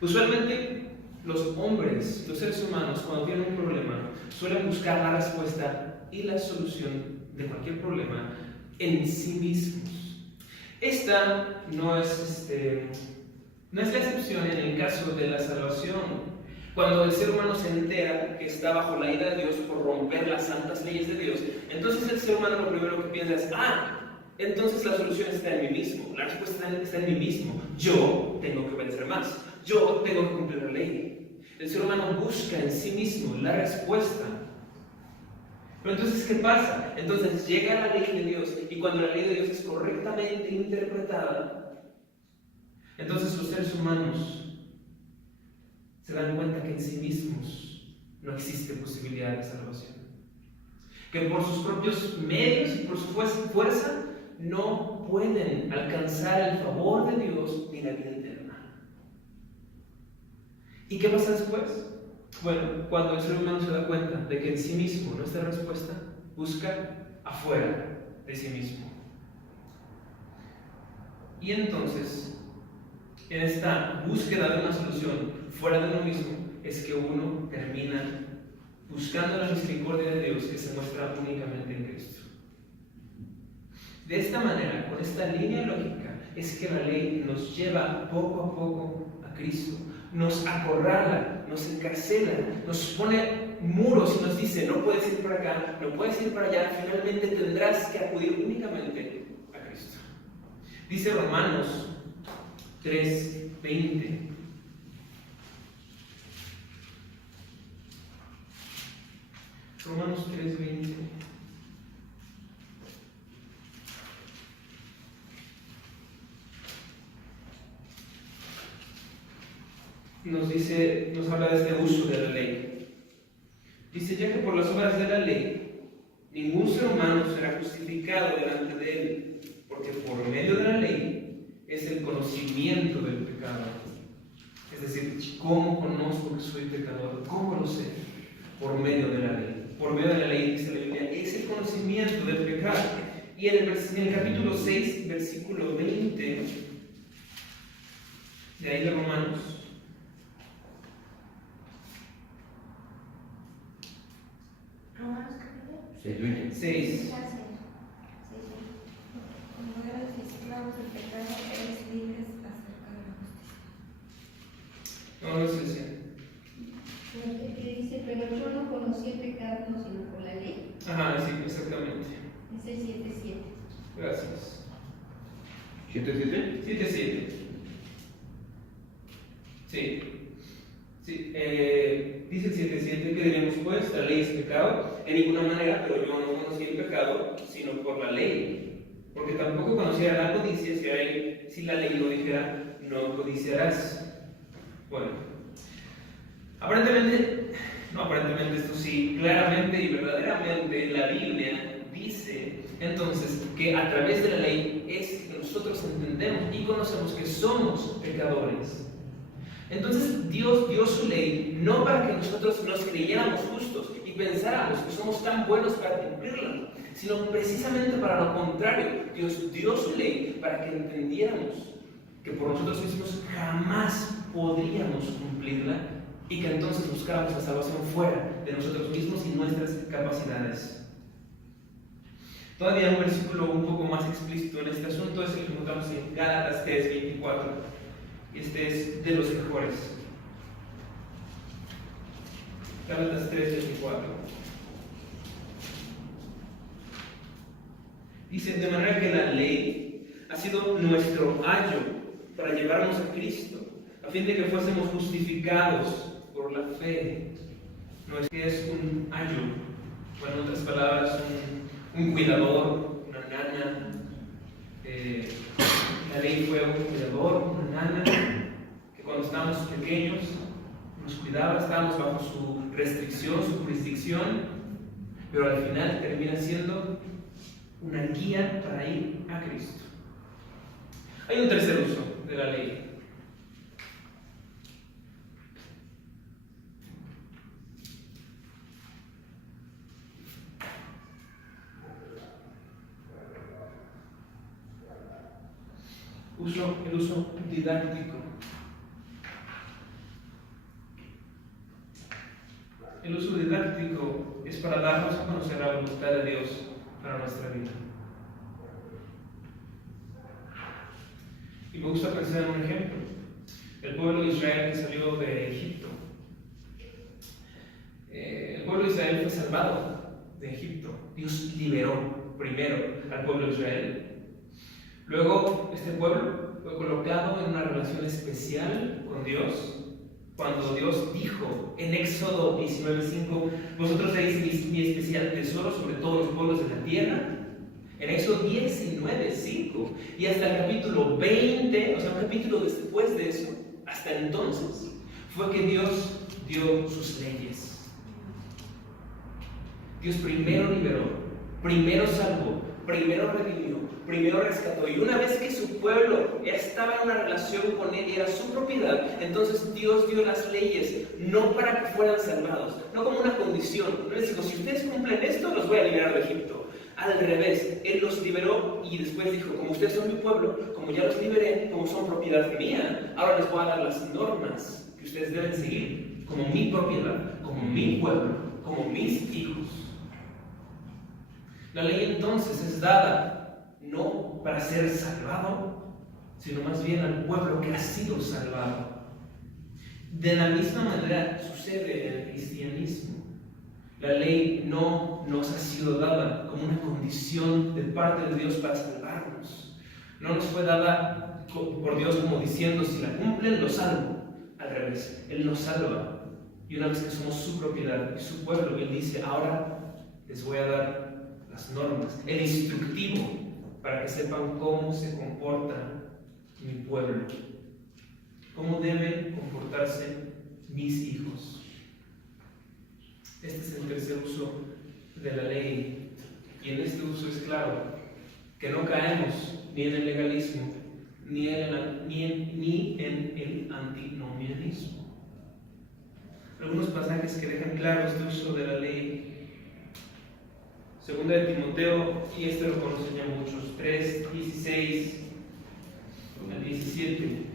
usualmente los hombres, los seres humanos, cuando tienen un problema, suelen buscar la respuesta y la solución de cualquier problema en sí mismos. Esta no es la excepción en el caso de la salvación. Cuando el ser humano se entera que está bajo la ira de Dios por romper las santas leyes de Dios, entonces el ser humano lo primero que piensa es: entonces la solución está en mí mismo, la respuesta está en mí mismo. Yo tengo que obedecer más, yo tengo que cumplir la ley. El ser humano busca en sí mismo la respuesta. Pero entonces, ¿qué pasa? Entonces llega la ley de Dios, y cuando la ley de Dios es correctamente interpretada, entonces los seres humanos se dan cuenta que en sí mismos no existe posibilidad de salvación. Que por sus propios medios y por su fuerza no pueden alcanzar el favor de Dios ni la vida eterna. ¿Y qué pasa después? Bueno, cuando el ser humano se da cuenta de que en sí mismo no está la respuesta, busca afuera de sí mismo. Y entonces, en esta búsqueda de una solución fuera de uno mismo, es que uno termina buscando la misericordia de Dios que se muestra únicamente en Cristo. De esta manera, con esta línea lógica, es que la ley nos lleva poco a poco a Cristo. Nos acorrala, nos encarcela, nos pone muros y nos dice: no puedes ir para acá, no puedes ir para allá, finalmente tendrás que acudir únicamente a Cristo. Dice Romanos 3:20. Romanos 3:20. Nos habla de este uso de la ley. Dice: ya que por las obras de la ley ningún ser humano será justificado delante de él, porque por medio de la ley es el conocimiento del pecado. Es decir, ¿cómo conozco que soy pecador? ¿Cómo lo sé? Por medio de la ley. Por medio de la ley, dice la Biblia, es el conocimiento del pecado. Y en el capítulo 6, versículo 20, de ahí de Romanos, Romanos capítulo 6:20. 6. Como eres esclavos del pecado, eres libres acerca de la justicia. No es ese. Que dice: pero yo no conocí el pecado no sino por la ley. Ajá, sí, exactamente. Es el 7:7. Gracias. 7:7. 7:7. Sí. Sí. Dice el 7:7 que diremos pues: la ley es pecado. En ninguna manera, pero yo no conocí el pecado sino por la ley. Porque tampoco conociera la codicia si la ley no dijera: no codiciarás. Bueno. Aparentemente, esto sí, claramente y verdaderamente la Biblia dice entonces que a través de la ley es que nosotros entendemos y conocemos que somos pecadores. Entonces Dios dio su ley no para que nosotros nos creyéramos justos y pensáramos que somos tan buenos para cumplirla, sino precisamente para lo contrario. Dios dio su ley para que entendiéramos que por nosotros mismos jamás podríamos cumplirla, y que entonces buscáramos la salvación fuera de nosotros mismos y nuestras capacidades. Todavía un versículo un poco más explícito en este asunto es el que encontramos en Gálatas 3:24. Este es de los mejores. Gálatas 3:24. Dice, de manera que la ley ha sido nuestro ayo para llevarnos a Cristo, a fin de que fuésemos justificados por la fe. No es que es un ayo, bueno, en otras palabras, un cuidador, una nana. La ley fue un cuidador, una nana, que cuando estábamos pequeños nos cuidaba, estábamos bajo su restricción, su jurisdicción, pero al final termina siendo una guía para ir a Cristo. Hay un tercer uso de la ley. El uso didáctico. El uso didáctico es para darnos a conocer la voluntad de Dios para nuestra vida. Y me gusta pensar en un ejemplo. El pueblo de Israel que salió de Egipto. El pueblo de Israel fue salvado de Egipto. Dios liberó primero al pueblo de Israel. Luego, este pueblo fue colocado en una relación especial con Dios, cuando Dios dijo en Éxodo 19:5, vosotros seréis mi especial tesoro sobre todos los pueblos de la tierra. En Éxodo 19:5, y hasta el capítulo 20, o sea, un capítulo después de eso, hasta entonces, fue que Dios dio sus leyes. Dios primero liberó, primero salvó, primero redimió, primero rescató, y una vez que su pueblo estaba en una relación con él y era su propiedad, entonces Dios dio las leyes no para que fueran salvados, no como una condición. No les dijo, si ustedes cumplen esto, los voy a liberar de Egipto. Al revés, Él los liberó y después dijo, como ustedes son mi pueblo, como ya los liberé, como son propiedad mía, ahora les voy a dar las normas que ustedes deben seguir como mi propiedad, como mi pueblo, como mis hijos. La ley entonces es dada no para ser salvado, sino más bien al pueblo que ha sido salvado. De la misma manera sucede en el cristianismo. La ley no nos ha sido dada como una condición de parte de Dios para salvarnos. No nos fue dada por Dios como diciendo, si la cumplen, los salvo. Al revés, Él nos salva. Y una vez que somos su propiedad y su pueblo, Él dice, ahora les voy a dar las normas, el instructivo, para que sepan cómo se comporta mi pueblo. Cómo deben comportarse mis hijos. Este es el tercer uso de la ley. Y en este uso es claro que no caemos ni en el legalismo, ni en el antinomianismo. Algunos pasajes que dejan claro este uso de la ley. Segunda de Timoteo, y este lo conocen ya muchos, 3:16 al 17.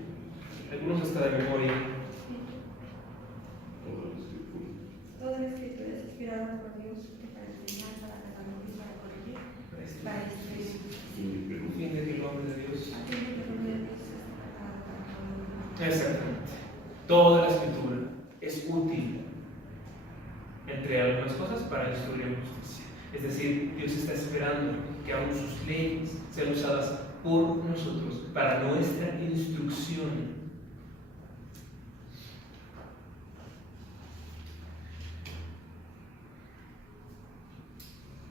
Algunos hasta de memoria. Toda la escritura es inspirada por Dios para enseñar, para redarguir, para corregir, para instruir. A fin de que el hombre de Dios. A fin de que el nombre de Dios sea preparado para todo el mundo. Exactamente. Toda la escritura es útil, entre algunas cosas, para instruir en justicia. Es decir, Dios está esperando que aún sus leyes sean usadas por nosotros, para nuestra instrucción.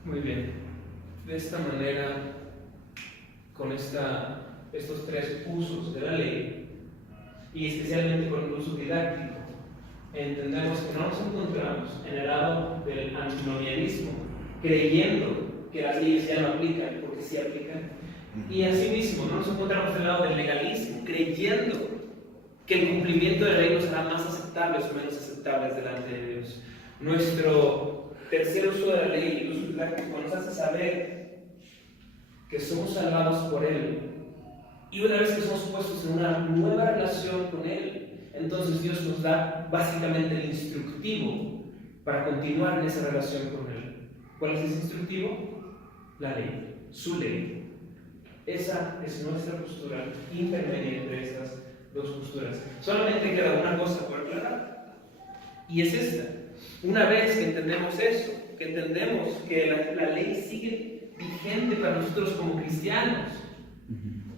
Muy bien, de esta manera, con estos tres usos de la ley, y especialmente con el uso didáctico, entendemos que no nos encontramos en el lado del antinomianismo, creyendo que las leyes ya no aplican, porque sí aplican, y asimismo no nos encontramos del lado del legalismo, creyendo que el cumplimiento de la ley nos hará más aceptables o menos aceptables delante de Dios. Nuestro tercer uso de la ley, el uso didáctico, nos hace saber que somos salvados por Él. Y una vez que somos puestos en una nueva relación con Él, entonces Dios nos da básicamente el instructivo para continuar en esa relación con Él. ¿Cuál es ese instructivo? La ley, su ley. Esa es nuestra postura intermedia entre estas dos posturas. Solamente queda una cosa por aclarar, y es esta. Una vez que entendemos eso, que entendemos que la ley sigue vigente para nosotros como cristianos,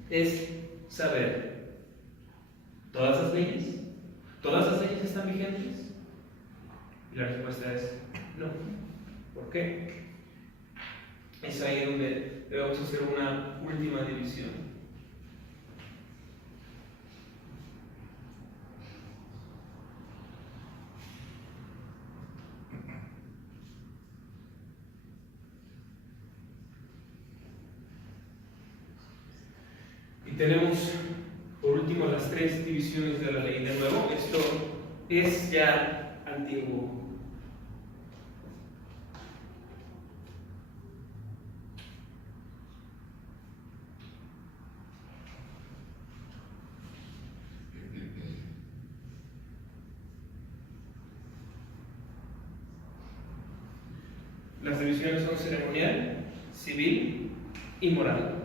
es saber, ¿todas las leyes están vigentes? Y la respuesta es no. ¿Por qué? Es ahí donde debemos hacer una última división. Y tenemos por último las tres divisiones de la ley. De nuevo, esto es ya antiguo. Las divisiones son ceremonial, civil y moral.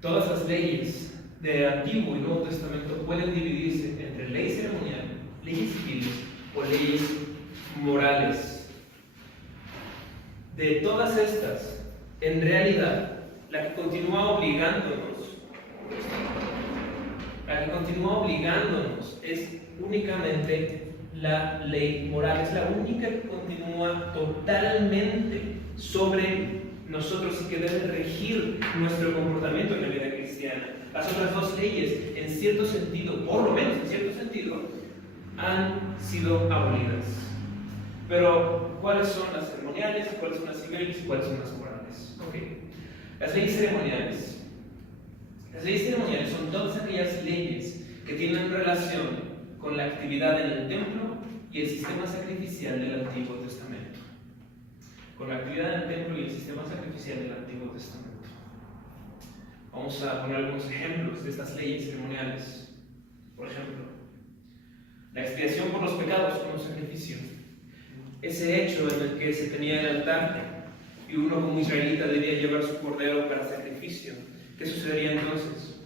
Todas las leyes de Antiguo y Nuevo Testamento pueden dividirse entre ley ceremonial, leyes civiles o leyes morales. De todas estas, en realidad, la que continúa obligándonos es únicamente la ley moral. Es la única que continúa totalmente sobre nosotros y que debe regir nuestro comportamiento en la vida cristiana. Las otras dos leyes, en cierto sentido, por lo menos en cierto sentido, han sido abolidas. Pero, ¿cuáles son las ceremoniales, cuáles son las civiles y cuáles son las morales? Okay. Las leyes ceremoniales. Las leyes ceremoniales son todas aquellas leyes que tienen relación con la actividad en el templo y el sistema sacrificial del Antiguo Testamento. Con la actividad en el templo y el sistema sacrificial del Antiguo Testamento. Vamos a poner algunos ejemplos de estas leyes ceremoniales. Por ejemplo, la expiación por los pecados con un sacrificio. Ese hecho en el que se tenía el altar y uno como israelita debía llevar su cordero para sacrificio. ¿Qué sucedería entonces?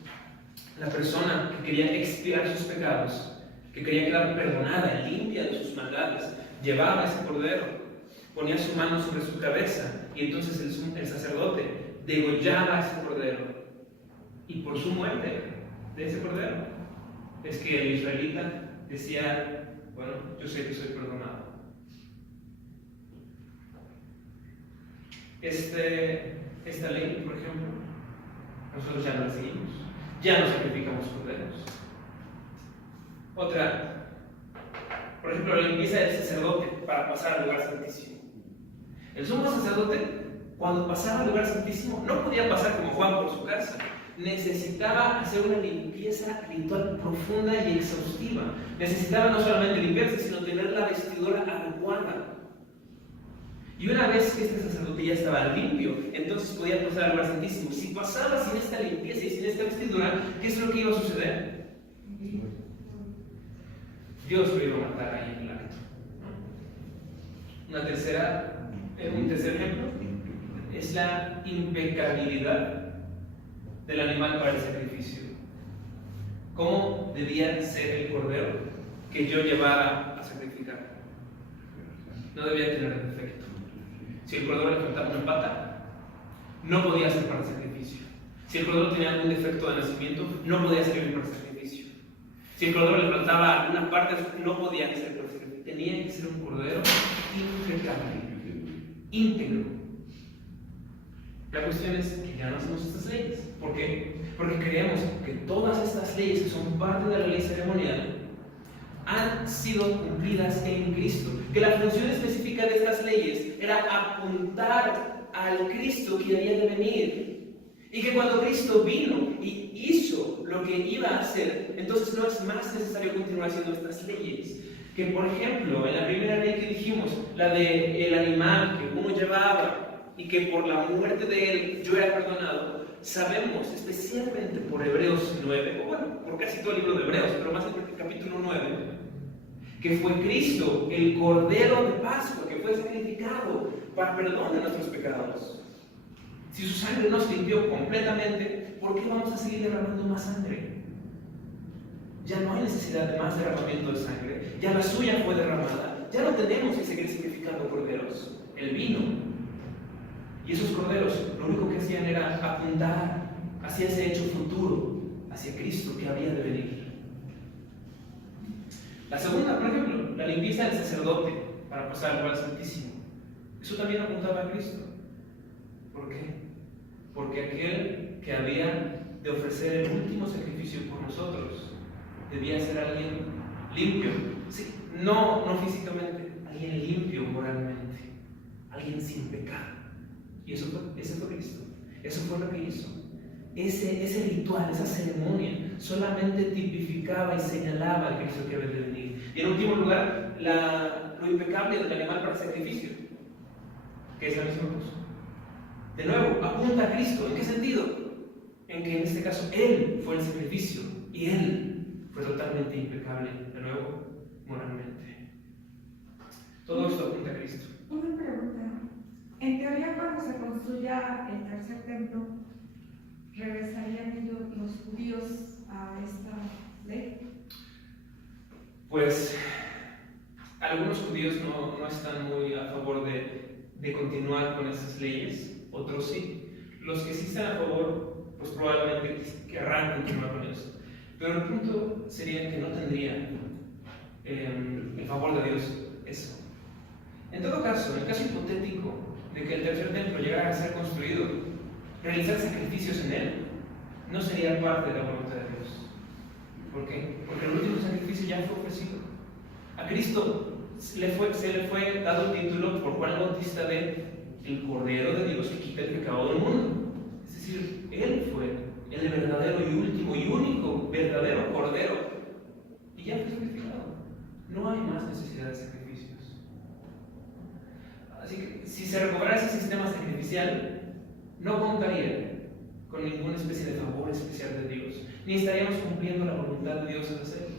La persona que quería expiar sus pecados, que quería quedar perdonada, limpia de sus maldades, llevaba ese cordero, ponía su mano sobre su cabeza y entonces el sacerdote degollaba ese cordero. Y por su muerte de ese cordero es que el israelita decía, bueno, yo sé que soy perdonado. Esta ley, por ejemplo, nosotros ya no la seguimos, ya no sacrificamos corderos. Otra, por ejemplo, la limpieza del sacerdote para pasar al lugar santísimo. El sumo sacerdote, cuando pasaba al lugar santísimo, no podía pasar como Juan por su casa. Necesitaba hacer una limpieza ritual profunda y exhaustiva. Necesitaba no solamente limpiarse, sino tener la vestidura adecuada. Y una vez que este sacerdote ya estaba limpio, entonces podía pasar al lugar santísimo. Si pasaba sin esta limpieza y sin esta vestidura, ¿qué es lo que iba a suceder? Dios lo iba a matar ahí en el acto. Un tercer ejemplo es la impecabilidad del animal para el sacrificio. ¿Cómo debía ser el cordero que yo llevara a sacrificar? No debía tener defecto. Si el cordero le faltaba una pata, no podía ser para el sacrificio. Si el cordero tenía algún defecto de nacimiento, no podía servir para el sacrificio. Si el cordero le faltaba alguna parte, no podía ser para el sacrificio. Tenía que ser un cordero impecable, íntegro. La cuestión es que ya no hacemos estas leyes. ¿Por qué? Porque creemos que todas estas leyes que son parte de la ley ceremonial han sido cumplidas en Cristo. Que la función específica de estas leyes era apuntar al Cristo que había de venir. Y que cuando Cristo vino y hizo lo que iba a hacer, entonces no es más necesario continuar haciendo estas leyes. Que por ejemplo, en la primera ley que dijimos, la del animal que uno llevaba, y que por la muerte de él yo era perdonado, sabemos, especialmente por Hebreos 9, o bueno, por casi todo el libro de Hebreos, pero más en el capítulo 9, que fue Cristo, el Cordero de Pascua, que fue sacrificado para perdón de nuestros pecados. Si su sangre nos limpió completamente, ¿por qué vamos a seguir derramando más sangre? Ya no hay necesidad de más derramamiento de sangre, ya la suya fue derramada, ya no tenemos que seguir sacrificando corderos, el vino. Y esos corderos lo único que hacían era apuntar hacia ese hecho futuro, hacia Cristo que había de venir. La segunda, por ejemplo, la limpieza del sacerdote para pasar al lugar santísimo. Eso también apuntaba a Cristo. ¿Por qué? Porque aquel que había de ofrecer el último sacrificio por nosotros debía ser alguien limpio, sí, no físicamente, alguien limpio moralmente, alguien sin pecado. Y ese fue Cristo. Eso fue lo que hizo. Ese ritual, esa ceremonia, solamente tipificaba y señalaba al Cristo que había de venir. Y en último lugar, lo impecable del animal para sacrificio, que es la misma cosa. De nuevo, apunta a Cristo. ¿En qué sentido? En que en este caso Él fue el sacrificio y Él fue totalmente impecable, de nuevo, moralmente. Todo esto apunta a Cristo. Una pregunta. En teoría, cuando se construya el tercer templo, ¿regresarían ellos, los judíos, a esta ley? Pues algunos judíos no están muy a favor de continuar con estas leyes, otros sí. Los que sí están a favor, pues probablemente querrán continuar con eso. Pero el punto sería que no tendrían el favor de Dios eso. En todo caso, en el caso hipotético de que el tercer templo llegara a ser construido, realizar sacrificios en él no sería parte de la voluntad de Dios. ¿Por qué? Porque el último sacrificio ya fue ofrecido. A Cristo se le fue dado el título por Juan el Bautista de el Cordero de Dios que quita el pecado del mundo. Es decir, Él fue el verdadero y último y único verdadero Cordero. Y ya fue sacrificado. No hay más necesidad de sacrificios. Así que si se recobrara ese sistema sacrificial, no contaría con ninguna especie de favor especial de Dios, ni estaríamos cumpliendo la voluntad de Dios al hacerlo.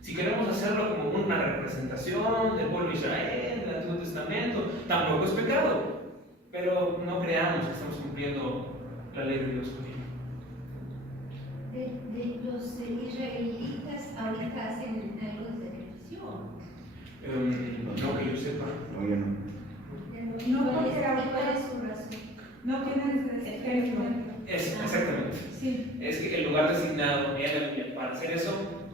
Si queremos hacerlo como una representación del pueblo de Israel, del Antiguo Testamento, tampoco es pecado, pero no creamos que estamos cumpliendo la ley de Dios con ello. Los israelitas ahorita hacen algo de sacrificio. No que yo sepa. No, yo no. No, ¿Cuál porque es su razón? no tienen ejemplo. Exactamente. Sí. Es que el lugar designado para hacer eso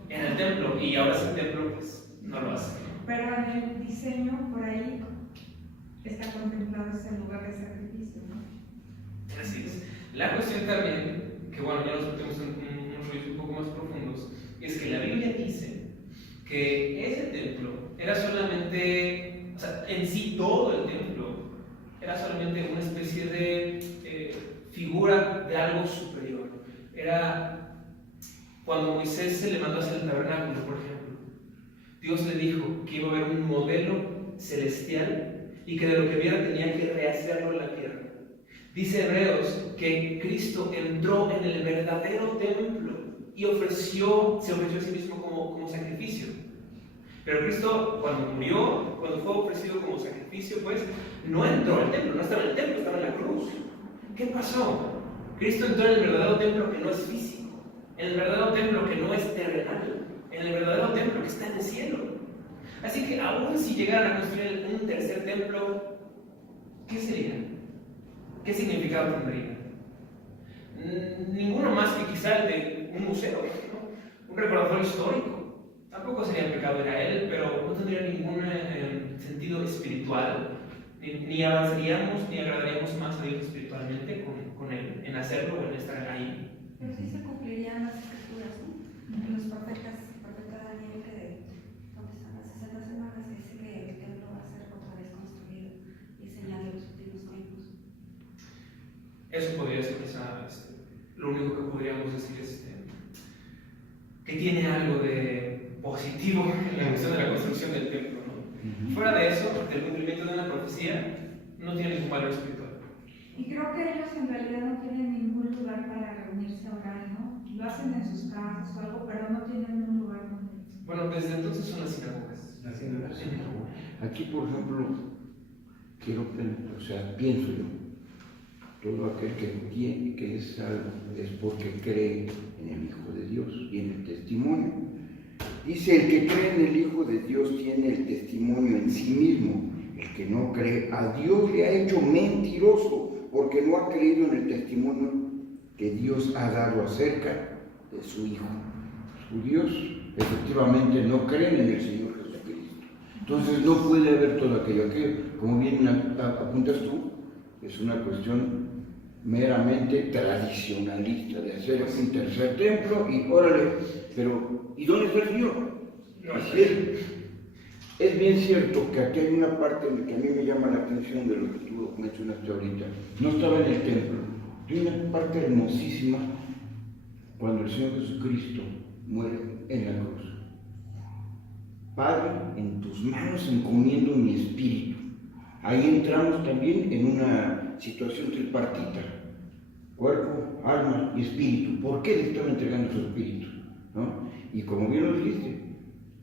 en el templo, y ahora sin templo, pues no lo hace. Pero en el diseño, por ahí, está contemplado ese lugar de sacrificio, ¿no? Así es. La cuestión también, que bueno, ya nos metemos en unos rollos un poco más profundos, es que la Biblia dice que ese templo era solamente, o sea, en sí todo el templo era solamente una especie de figura de algo superior. Era cuando Moisés se le mandó a hacer el tabernáculo, por ejemplo. Dios le dijo que iba a haber un modelo celestial y que de lo que viera tenía que rehacerlo en la tierra. Dice Hebreos que Cristo entró en el verdadero templo y se ofreció a sí mismo como sacrificio. Pero Cristo, cuando murió, cuando fue ofrecido como sacrificio, pues no entró al templo, no estaba en el templo, estaba en la cruz. ¿Qué pasó? Cristo entró en el verdadero templo que no es físico, en el verdadero templo que no es terrenal, en el verdadero templo que está en el cielo. Así que aún si llegaran a construir un tercer templo, ¿qué sería? ¿Qué significado tendría? Ninguno más que quizá el de un museo, ¿no? Un recordatorio histórico. Tampoco sería pecado ir a él, pero no tendría ningún sentido espiritual. Ni avanzaríamos ni agradaríamos más a Dios espiritualmente con él, en hacerlo o en estar ahí. Pero sí se cumplirían las escrituras, ¿no? Los profeta Daniel, que donde están las 60 semanas, dice que el templo va a ser otra vez construido y señal de los últimos tiempos. Eso podría ser quizá lo único que podríamos decir es que tiene algo de positivo en la cuestión de la construcción del templo, ¿no? Fuera de eso, del cumplimiento de una profecía, no tiene ningún valor espiritual. Y creo que ellos en realidad no tienen ningún lugar para reunirse a orar, ¿no? Lo hacen en sus casas o algo, pero no tienen un lugar donde... Bueno, desde entonces son las sinagogas. Las sinagogas. Aquí, por ejemplo, pienso yo, Todo aquel que es salvo es porque cree en el Hijo de Dios y en el testimonio. Dice, el que cree en el Hijo de Dios tiene el testimonio en sí mismo. El que no cree a Dios le ha hecho mentiroso, porque no ha creído en el testimonio que Dios ha dado acerca de su Hijo. Los judíos efectivamente no creen en el Señor Jesucristo. Entonces no puede haber todo aquello que, como bien apuntas tú, es una cuestión meramente tradicionalista de hacer un tercer templo y órale, pero ¿y dónde está el Señor? Es bien cierto que aquí hay una parte en la que a mí me llama la atención de lo que tú mencionaste ahorita. No estaba en el templo. Hay una parte hermosísima cuando el Señor Jesucristo muere en la cruz. Padre, en tus manos encomiendo mi espíritu. Ahí entramos también en una situación tripartita. Cuerpo, alma y espíritu. ¿Por qué le estaba entregando su espíritu? ¿No? Y como bien lo dijiste,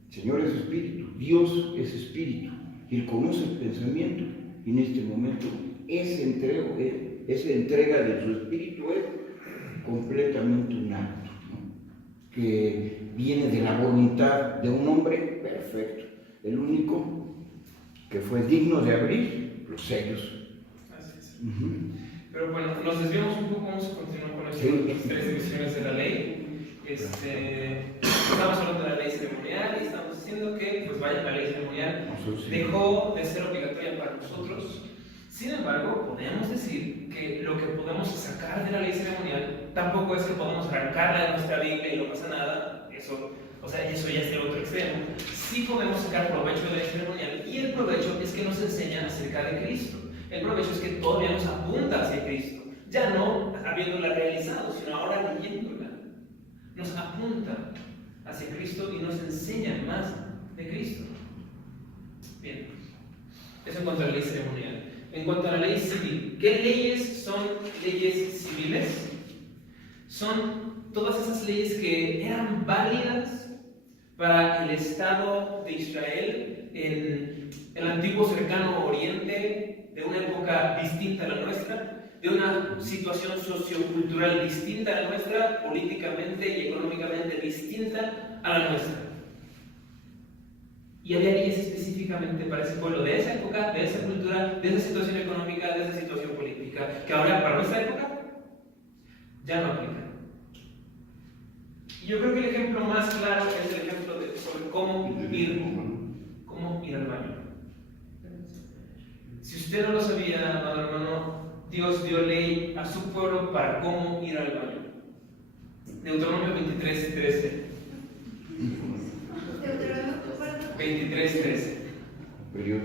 Señor es espíritu, Dios es espíritu, y Él conoce el pensamiento, y en este momento esa entrega de su espíritu es completamente un acto, ¿no? Que viene de la voluntad de un hombre perfecto, el único que fue digno de abrir los sellos. Así es. Pero bueno, nos desviamos un poco, vamos a continuar con las tres divisiones de la ley. Estamos hablando de la ley ceremonial y estamos diciendo que, pues vaya, la ley ceremonial dejó de ser obligatoria para nosotros. Sin embargo, podemos decir que lo que podemos sacar de la ley ceremonial tampoco es que podamos arrancarla de nuestra Biblia y no pasa nada. Eso ya es el otro extremo. Sí podemos sacar provecho de la ley ceremonial, y el provecho es que nos enseña acerca de Cristo. El provecho es que todavía nos apunta hacia Cristo, ya no habiéndola realizado, sino ahora leyéndola. Nos apunta hacia Cristo y nos enseña más de Cristo. Bien, eso en cuanto a la ley ceremonial. En cuanto a la ley civil, ¿qué leyes son leyes civiles? Son todas esas leyes que eran válidas para el Estado de Israel en el antiguo cercano Oriente, de una época distinta a la nuestra, de una situación sociocultural distinta a la nuestra, políticamente y económicamente distinta a la nuestra. Y había leyes específicamente para ese pueblo de esa época, de esa cultura, de esa situación económica, de esa situación política, que ahora para nuestra época ya no aplican. Y yo creo que el ejemplo más claro es el ejemplo sobre cómo ir al baño. Si usted no lo sabía, amado hermano, Dios dio ley a su pueblo para cómo ir al baño. Deuteronomio 23:13. 23:13. Periodo.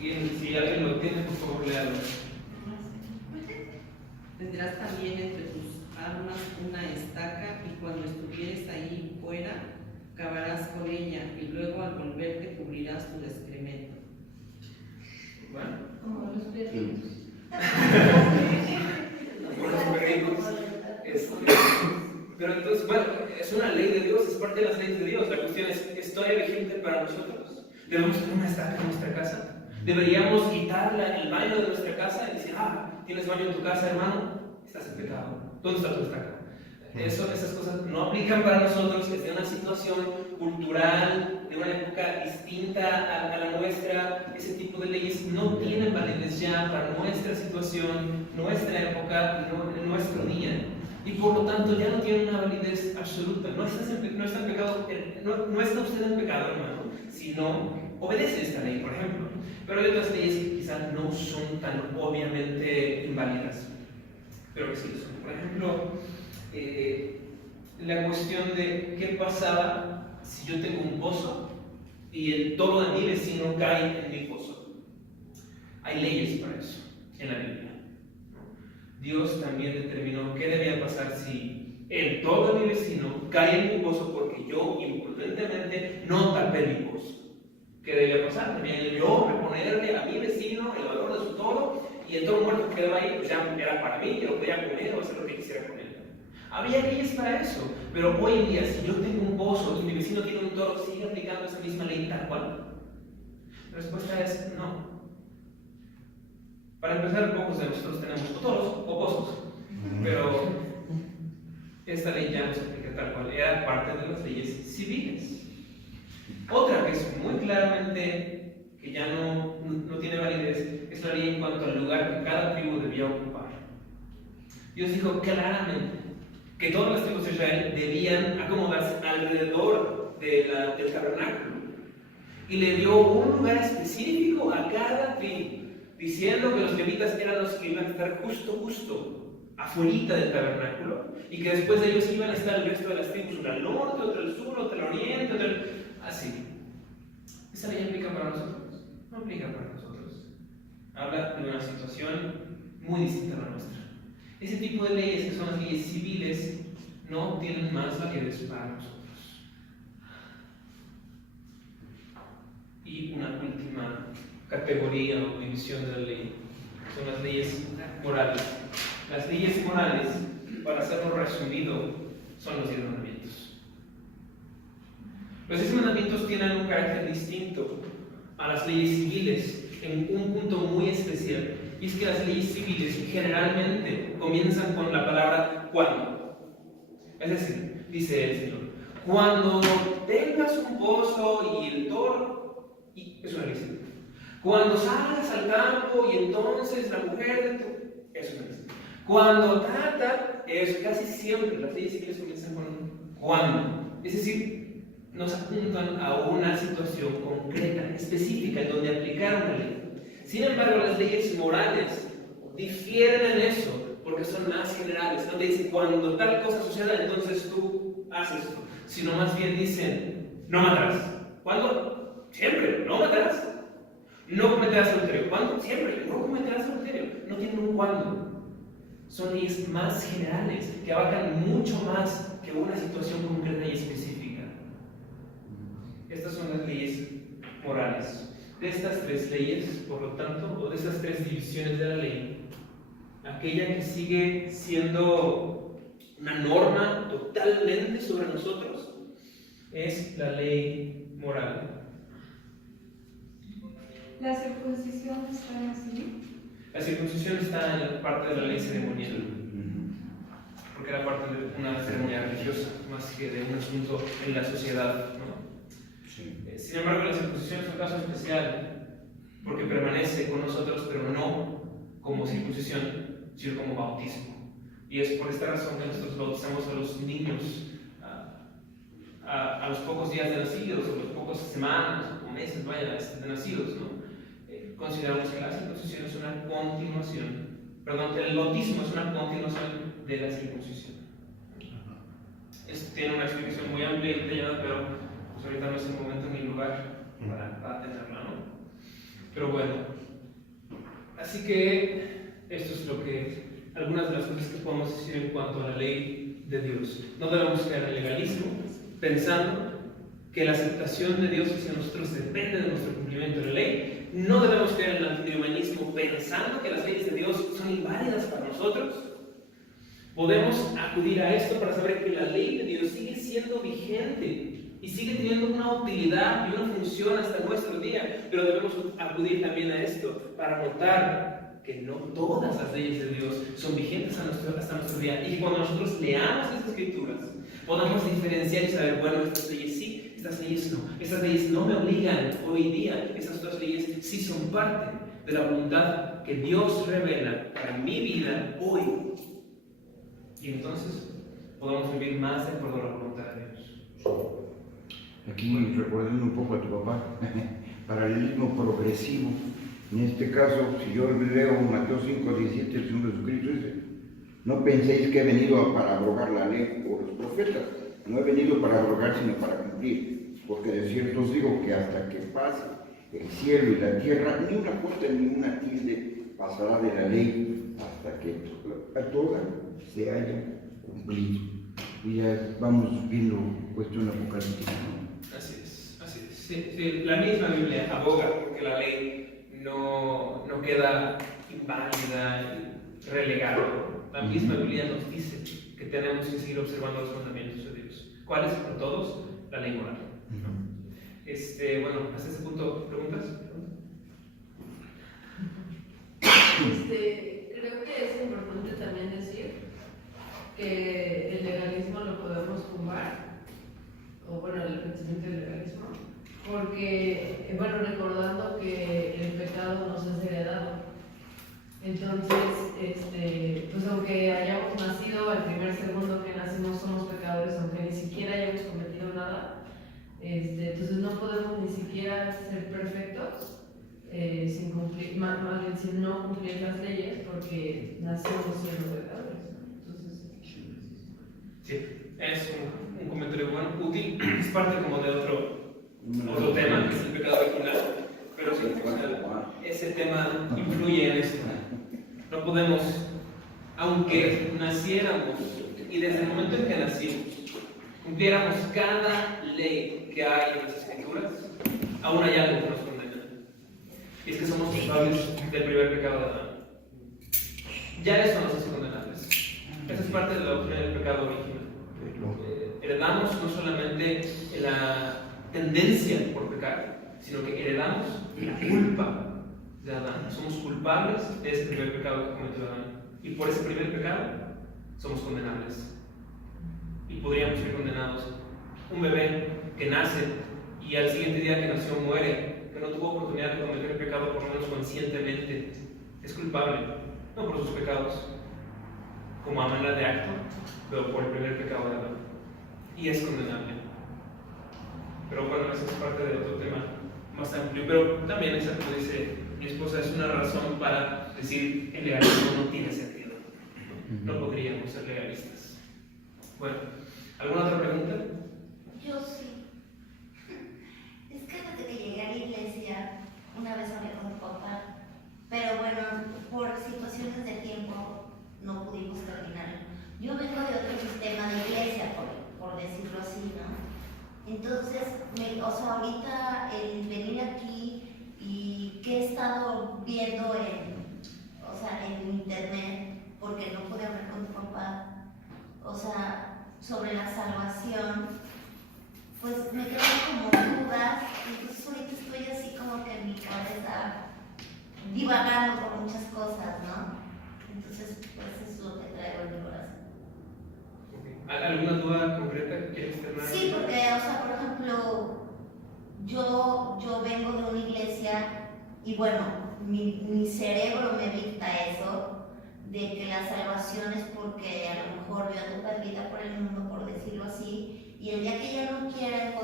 Y si alguien lo tiene, por favor, léalo. Tendrás también entre tus armas una estaca, y cuando estuvieres ahí fuera, cavarás con ella, y luego al volverte cubrirás tu excremento. Bueno, Como los perritos. por los perritos. Pero entonces, bueno, es una ley de Dios, es parte de las leyes de Dios. La cuestión es todavía vigente para nosotros. Debemos tener una estaca en nuestra casa. Deberíamos quitarla en el baño de nuestra casa y decir, ¿tienes baño en tu casa, hermano? Estás en pecado. ¿Dónde está tu estaca? Esas cosas no aplican para nosotros, es de una situación cultural, de una época distinta a la nuestra. Ese tipo de leyes no tienen validez ya para nuestra situación, nuestra época, nuestro día. Y por lo tanto ya no tienen una validez absoluta. No está usted en pecado, hermano, si no obedece esta ley, por ejemplo. Pero hay otras leyes que quizás no son tan obviamente inválidas, pero que sí lo son. Por ejemplo, la cuestión de qué pasaba si yo tengo un pozo y todo de mi vecino cae en mi pozo. Hay leyes para eso en la Biblia. Dios también determinó qué debía pasar si todo de mi vecino cae en mi pozo porque yo imprudentemente no tapé mi pozo. ¿Qué debía pasar? Debía yo reponerle a mi vecino el valor de su todo y el toro muerto que quedaba ahí, pues ya era para mí, yo lo podía comer o hacer lo que quisiera con él. Había leyes para eso, pero hoy en día, si yo tengo un pozo y mi vecino tiene un toro, ¿sigue aplicando esa misma ley tal cual? La respuesta es no. Para empezar, pocos de nosotros tenemos o toros o pozos, pero esta ley ya no se aplica tal cual, era parte de las leyes civiles. Otra que es muy claramente que ya no tiene validez es la ley en cuanto al lugar que cada tribu debía ocupar. Dios dijo claramente que todas las tribus de Israel debían acomodarse alrededor del tabernáculo y le dio un lugar específico a cada tribu, diciendo que los levitas eran los que iban a estar justo afuera del tabernáculo y que después de ellos iban a estar el resto de las tribus, una al norte, otra al sur, otra al oriente, otra así. ¿Esa ley aplica para nosotros? No aplica para nosotros. Habla de una situación muy distinta a la nuestra. Ese tipo de leyes, que son las leyes civiles, no tienen más validez para nosotros. Y una última categoría o división de la ley son las leyes morales. Las leyes morales, para hacerlo resumido, son los 10 mandamientos. Los 10 mandamientos tienen un carácter distinto a las leyes civiles en un punto muy especial. Y es que las leyes civiles generalmente comienzan con la palabra cuando. Es decir, dice el Señor, cuando tengas un pozo y el toro, y es una ley civil. Cuando salgas al campo y entonces la mujer de tu... es una ley civil. Cuando trata, es casi siempre, las leyes civiles comienzan con cuando. Es decir, nos apuntan a una situación concreta, específica, en donde aplicar una ley. Sin embargo, las leyes morales difieren en eso, porque son más generales. No te dicen, cuando tal cosa suceda, entonces tú haces esto. Sino más bien dicen, no matarás. ¿Cuándo? Siempre, no matarás. No cometerás adulterio. ¿Cuándo? Siempre, no cometerás adulterio. No tienen un cuándo. Son leyes más generales, que abarcan mucho más que una situación concreta y específica. Estas son las leyes morales. De estas tres leyes, por lo tanto, o de esas tres divisiones de la ley, aquella que sigue siendo una norma totalmente sobre nosotros es la ley moral. ¿La circuncisión está así? La circuncisión está en la parte de la ley ceremonial, porque era parte de una ceremonia religiosa, más que de un asunto en la sociedad, ¿no? Sí. Sin embargo, la circuncisión es un caso especial, porque permanece con nosotros, pero no como circuncisión, sino como bautismo. Y es por esta razón que nosotros bautizamos a los niños a los pocos días de nacidos, o las pocas semanas o meses, de nacidos, ¿no? Consideramos que la circuncisión es una continuación, perdón, el bautismo es una continuación de la circuncisión. Esto tiene una explicación muy amplia y detallada, pero pues ahorita no es el momento ni el lugar para tenerla, ¿no? Pero bueno, así que esto es lo que, algunas de las cosas que podemos decir en cuanto a la ley de Dios. No debemos caer en el legalismo, pensando que la aceptación de Dios hacia nosotros depende de nuestro cumplimiento de la ley. No debemos caer en el antihumanismo pensando que las leyes de Dios son inválidas para nosotros. Podemos acudir a esto para saber que la ley de Dios sigue siendo vigente y sigue teniendo una utilidad y una función hasta nuestro día, pero debemos acudir también a esto para notar que no todas las leyes de Dios son vigentes hasta nuestro día, y que cuando nosotros leamos las Escrituras podamos diferenciar y saber, bueno, estas leyes sí, estas leyes no me obligan hoy día, estas otras leyes sí son parte de la voluntad que Dios revela para mi vida hoy. Y entonces podamos vivir más de acuerdo a la voluntad de Dios. Aquí, recordando un poco a tu papá, paralelismo progresivo. En este caso, si yo leo Mateo 5:17, el Señor Jesucristo dice, no penséis que he venido para abrogar la ley o los profetas. No he venido para abrogar, sino para cumplir. Porque de cierto os digo que hasta que pase el cielo y la tierra, ni una jota ni una tilde pasará de la ley hasta que toda se haya cumplido. Y ya vamos viendo cuestión apocalíptica, ¿no? Así es, así es. Sí, la misma Biblia aboga porque la ley no queda inválida, relegado. La misma Biblia nos dice que tenemos que seguir observando los mandamientos de Dios. ¿Cuáles? Por todos, la ley moral. Bueno, hasta este punto, ¿preguntas? Creo que es importante también decir que el legalismo lo podemos tumbar, o bueno, el pensamiento del legalismo, porque, bueno, recordando que el pecado nos es heredado. Entonces, pues aunque hayamos nacido al primer segundo que nacimos somos pecadores, aunque ni siquiera hayamos cometido nada, entonces no podemos ni siquiera ser perfectos sin cumplir, más bien sin no cumplir las leyes, porque nacimos siendo pecadores, ¿no? Entonces, sí, es un comentario bueno, útil, es parte como de otro tema, que es el pecado original, pero sí, ese tema influye en esto. No podemos, aunque naciéramos y desde el momento en que nacimos cumpliéramos cada ley que hay en las Escrituras, aún hay algo que nos condena. Y es que somos culpables del primer pecado de Adán. Ya eso nos hace condenables. Esa es parte de la doctrina del pecado original. Heredamos no solamente la tendencia por pecar, sino que heredamos la culpa de Adán. Somos culpables de ese primer pecado que cometió Adán. Y por ese primer pecado somos condenables. Y podríamos ser condenados. Un bebé que nace y al siguiente día que nació muere, que no tuvo oportunidad de cometer el pecado por lo menos conscientemente, es culpable, no por sus pecados, como a manera de acto, pero por el primer pecado de Adán. Y es condenable. Pero bueno, eso es parte de otro tema más amplio. Pero también, esa, como dice mi esposa, es una razón para decir el legalismo no tiene sentido. No podríamos ser legalistas. Bueno, ¿alguna otra pregunta? Yo sí. Es que desde que llegué a la iglesia, una vez hablé con mi papá, pero bueno, por situaciones de tiempo no pudimos terminar. Yo vengo de otro sistema de iglesia, por decirlo así, ¿no? Entonces, ahorita el venir aquí y que he estado viendo en internet, porque no pude hablar con mi papá, sobre la salvación, pues me quedan como dudas, entonces ahorita estoy así como que en mi cabeza divagando por muchas cosas, ¿no? Entonces, pues eso es lo que traigo en mi corazón. ¿Alguna duda concreta que quieres tener? Sí, porque, por ejemplo, yo vengo de una iglesia y bueno, mi cerebro me dicta eso, de que la salvación es porque a lo mejor yo ando perdida por el mundo, por decirlo así, y el día que ya no quiere,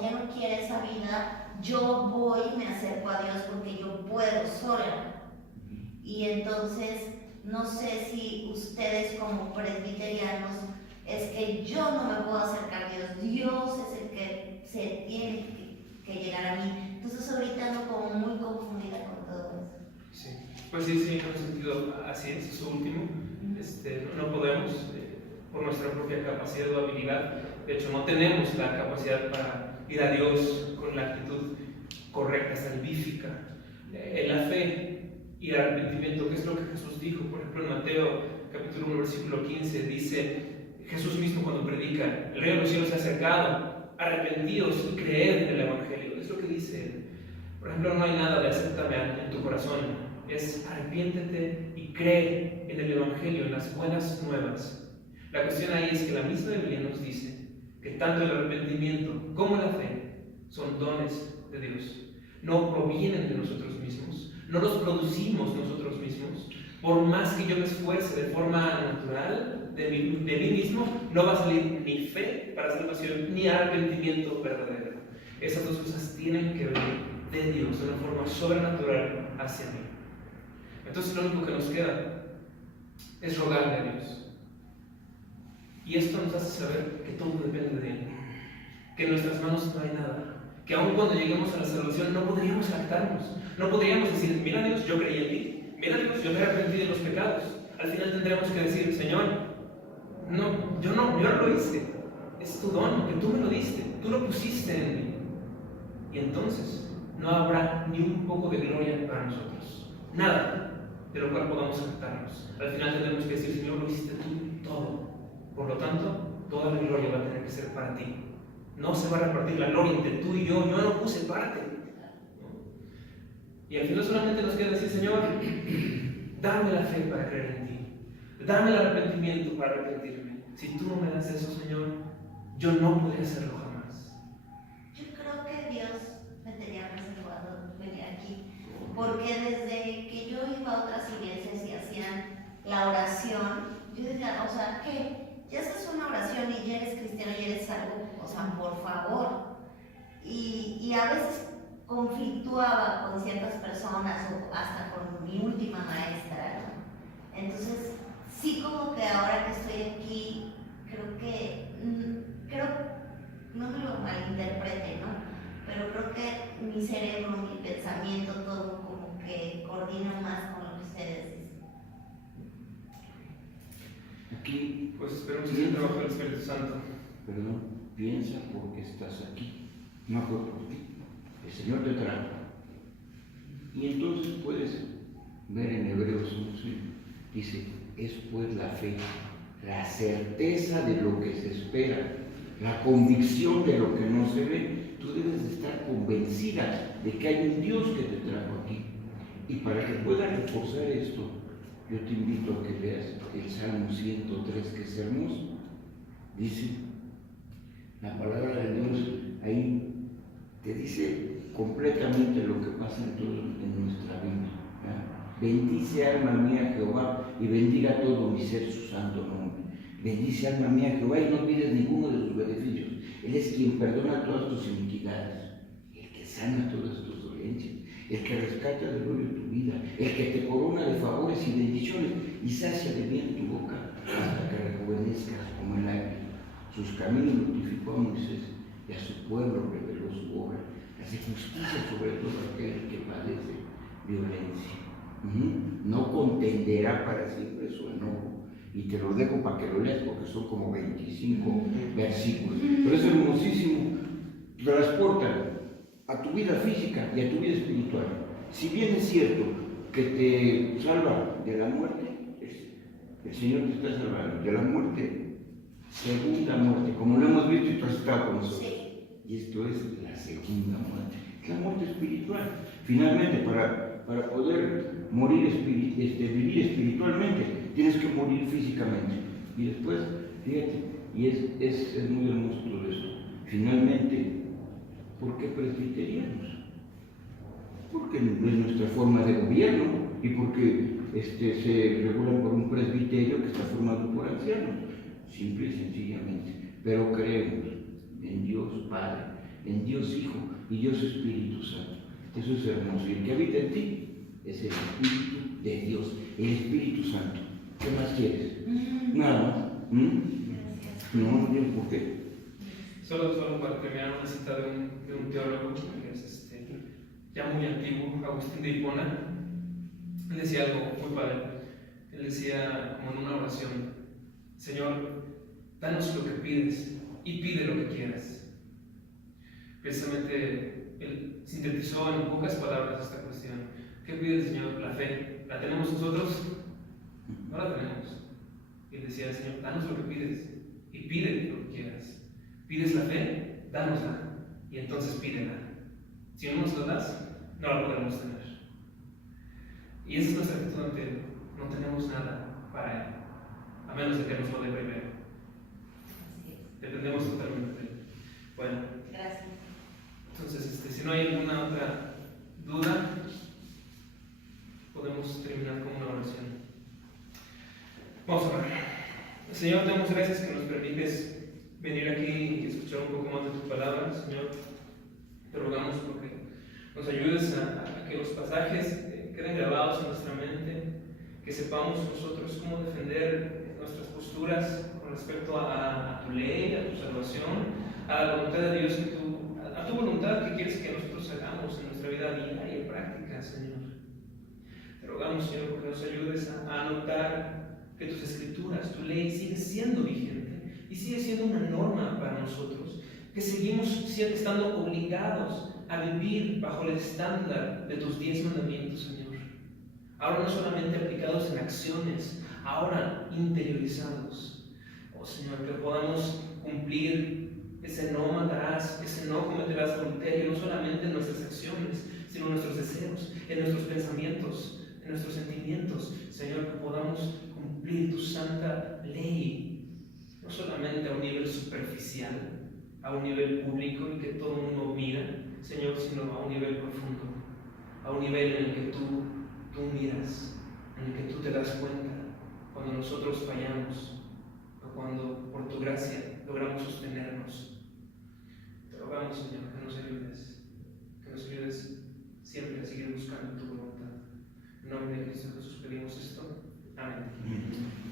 ya no quiere esa vida, yo voy y me acerco a Dios porque yo puedo sola. Y entonces, no sé si ustedes como presbiterianos, es que yo no me puedo acercar a Dios, Dios es el que se tiene que llegar a mí. Entonces ahorita ando como muy confundida con todo eso. Sí, pues sí, en un sentido así es, eso último. No podemos, por nuestra propia capacidad o habilidad, de hecho no tenemos la capacidad para ir a Dios con la actitud correcta, salvífica. En la fe y el arrepentimiento, ¿qué es lo que Jesús dijo? Por ejemplo, en Mateo capítulo 1, versículo 15, dice Jesús mismo cuando predica, el reino de los cielos se ha acercado, arrepentidos y creed en el Evangelio. Es lo que dice él. Por ejemplo, no hay nada de acéptame en tu corazón, es arrepiéntete y cree en el Evangelio, en las buenas nuevas. La cuestión ahí es que la misma Biblia nos dice que tanto el arrepentimiento como la fe son dones de Dios. No provienen de nosotros mismos, no los producimos nosotros mismos. Por más que yo me esfuerce de forma natural de mí mismo, no va a salir ni fe para salvación ni arrepentimiento verdadero. Esas dos cosas tienen que venir de Dios de una forma sobrenatural hacia mí. Entonces lo único que nos queda es rogarle a Dios. Y esto nos hace saber que todo depende de Él, que en nuestras manos no hay nada, que aun cuando lleguemos a la salvación no podríamos jactarnos, no podríamos decir, mira Dios, yo creí en ti, mira Dios, yo me arrepentí de los pecados. Al final tendremos que decir, Señor, yo no lo hice, es tu don, que tú me lo diste, tú lo pusiste en mí. Y entonces no habrá ni un poco de gloria para nosotros, nada de lo cual podamos jactarnos. Al final tendremos que decir, Señor, lo hiciste tú todo. Por lo tanto, toda la gloria va a tener que ser para ti. No se va a repartir la gloria entre tú y yo no puse parte. Y al final solamente nos queda decir, Señor, dame la fe para creer en ti. Dame el arrepentimiento para arrepentirme. Si tú no me das eso, Señor, yo no podría hacerlo jamás. Yo creo que Dios me tenía reservado venir aquí, porque desde que yo iba a otras iglesias y hacían la oración, yo decía, o sea, que ya haces una oración y ya eres cristiano y eres salvo, o sea, por favor. Y a veces conflictuaba con ciertas personas o hasta con mi última maestra, ¿no? Entonces, sí, como que ahora que estoy aquí, creo, no me lo malinterprete, ¿no? Pero creo que mi cerebro, mi pensamiento, todo como que coordina más con lo que ustedes dicen. Aquí, Pues esperemos que el trabajo del Espíritu Santo. perdón, piensa por qué estás aquí. No fue por ti. El Señor te trajo. Y entonces puedes ver en Hebreos 11, dice, es pues la fe, la certeza de lo que se espera, la convicción de lo que no se ve. Tú debes de estar convencida de que hay un Dios que te trajo aquí. Y para que puedas reforzar esto, yo te invito a que leas el Salmo 103, que es hermoso. Dice, la palabra de Dios ahí te dice completamente lo que pasa en nuestra vida. ¿Ya? Bendice alma mía Jehová y bendiga todo mi ser su santo nombre. Bendice alma mía Jehová y no olvides ninguno de sus beneficios. Él es quien perdona todas tus iniquidades, el que sana todas tus dolencias, el que rescata del hoyo tu vida, el que te corona de favores y bendiciones y sacia de bien tu boca hasta que rejuvenezcas como el águila. Sus caminos notificó a Moisés y a su pueblo reveló su obra. Hace justicia sobre todo aquel que padece violencia. No contenderá para siempre su enojo. Y te lo dejo para que lo leas porque son como 25 versículos. Pero es hermosísimo. Transporta a tu vida física y a tu vida espiritual. Si bien es cierto que te salva de la muerte, el Señor te está salvando de la muerte, segunda muerte, como lo hemos visto y tú has estado con nosotros. Y esto es la segunda muerte, la muerte espiritual. Finalmente, para poder morir vivir espiritualmente, tienes que morir físicamente. Y después, fíjate, y es muy hermoso todo esto. Finalmente, ¿por qué presbiterianos? Porque es nuestra forma de gobierno y porque se regula por un presbiterio que está formado por ancianos, simple y sencillamente. Pero creemos en Dios Padre, en Dios Hijo y Dios Espíritu Santo. Eso es hermoso. Y el que habita en ti es el Espíritu de Dios, el Espíritu Santo. ¿Qué más quieres? Nada más. No tienes por qué. Solo para terminar, una cita de un teólogo que es ya muy antiguo, Agustín de Hipona. Él decía algo muy padre. Él decía, como en una oración, Señor, danos lo que pides y pide lo que quieras. Precisamente él sintetizó en pocas palabras esta cuestión. ¿Qué pide el Señor? La fe. ¿La tenemos nosotros? No la tenemos. Y él decía, Señor, danos lo que pides y pide lo que quieras. ¿Pides la fe? Dánosla. Y entonces pídela. Si no nos la das, no la podremos tener. Y esa es nuestra actitud ante Él. No tenemos nada para Él, a menos de que nos lo dé primero. Dependemos totalmente de Él. Bueno, Gracias. entonces, si no hay alguna otra duda, podemos terminar con una oración. Vamos a orar. Señor, te damos gracias que nos permites venir aquí y escuchar un poco más de tu palabra. Señor, te rogamos porque nos ayudes a que los pasajes queden grabados en nuestra mente, que sepamos nosotros cómo defender nuestras posturas con respecto a tu ley, a tu salvación, a la voluntad de Dios, a tu voluntad que quieres que nosotros hagamos en nuestra vida diaria y práctica, Señor. Te rogamos, Señor, porque nos ayudes a notar que tus escrituras, tu ley sigue siendo vigente y sigue siendo una norma para nosotros, que seguimos estando obligados a vivir bajo el estándar de tus 10 mandamientos, Señor. Ahora no solamente aplicados en acciones, ahora interiorizados. Oh Señor, que podamos cumplir ese no matarás, ese no cometerás adulterio, no solamente en nuestras acciones, sino en nuestros deseos, en nuestros pensamientos, en nuestros sentimientos. Señor, que podamos cumplir tu santa ley, no solamente a un nivel superficial, a un nivel público y que todo el mundo mira, Señor, sino a un nivel profundo, a un nivel en el que tú miras, en el que tú te das cuenta cuando nosotros fallamos o cuando por tu gracia logramos sostenernos. Te rogamos, Señor, que nos ayudes siempre a seguir buscando tu voluntad. En nombre de Cristo Jesús pedimos esto. Amén.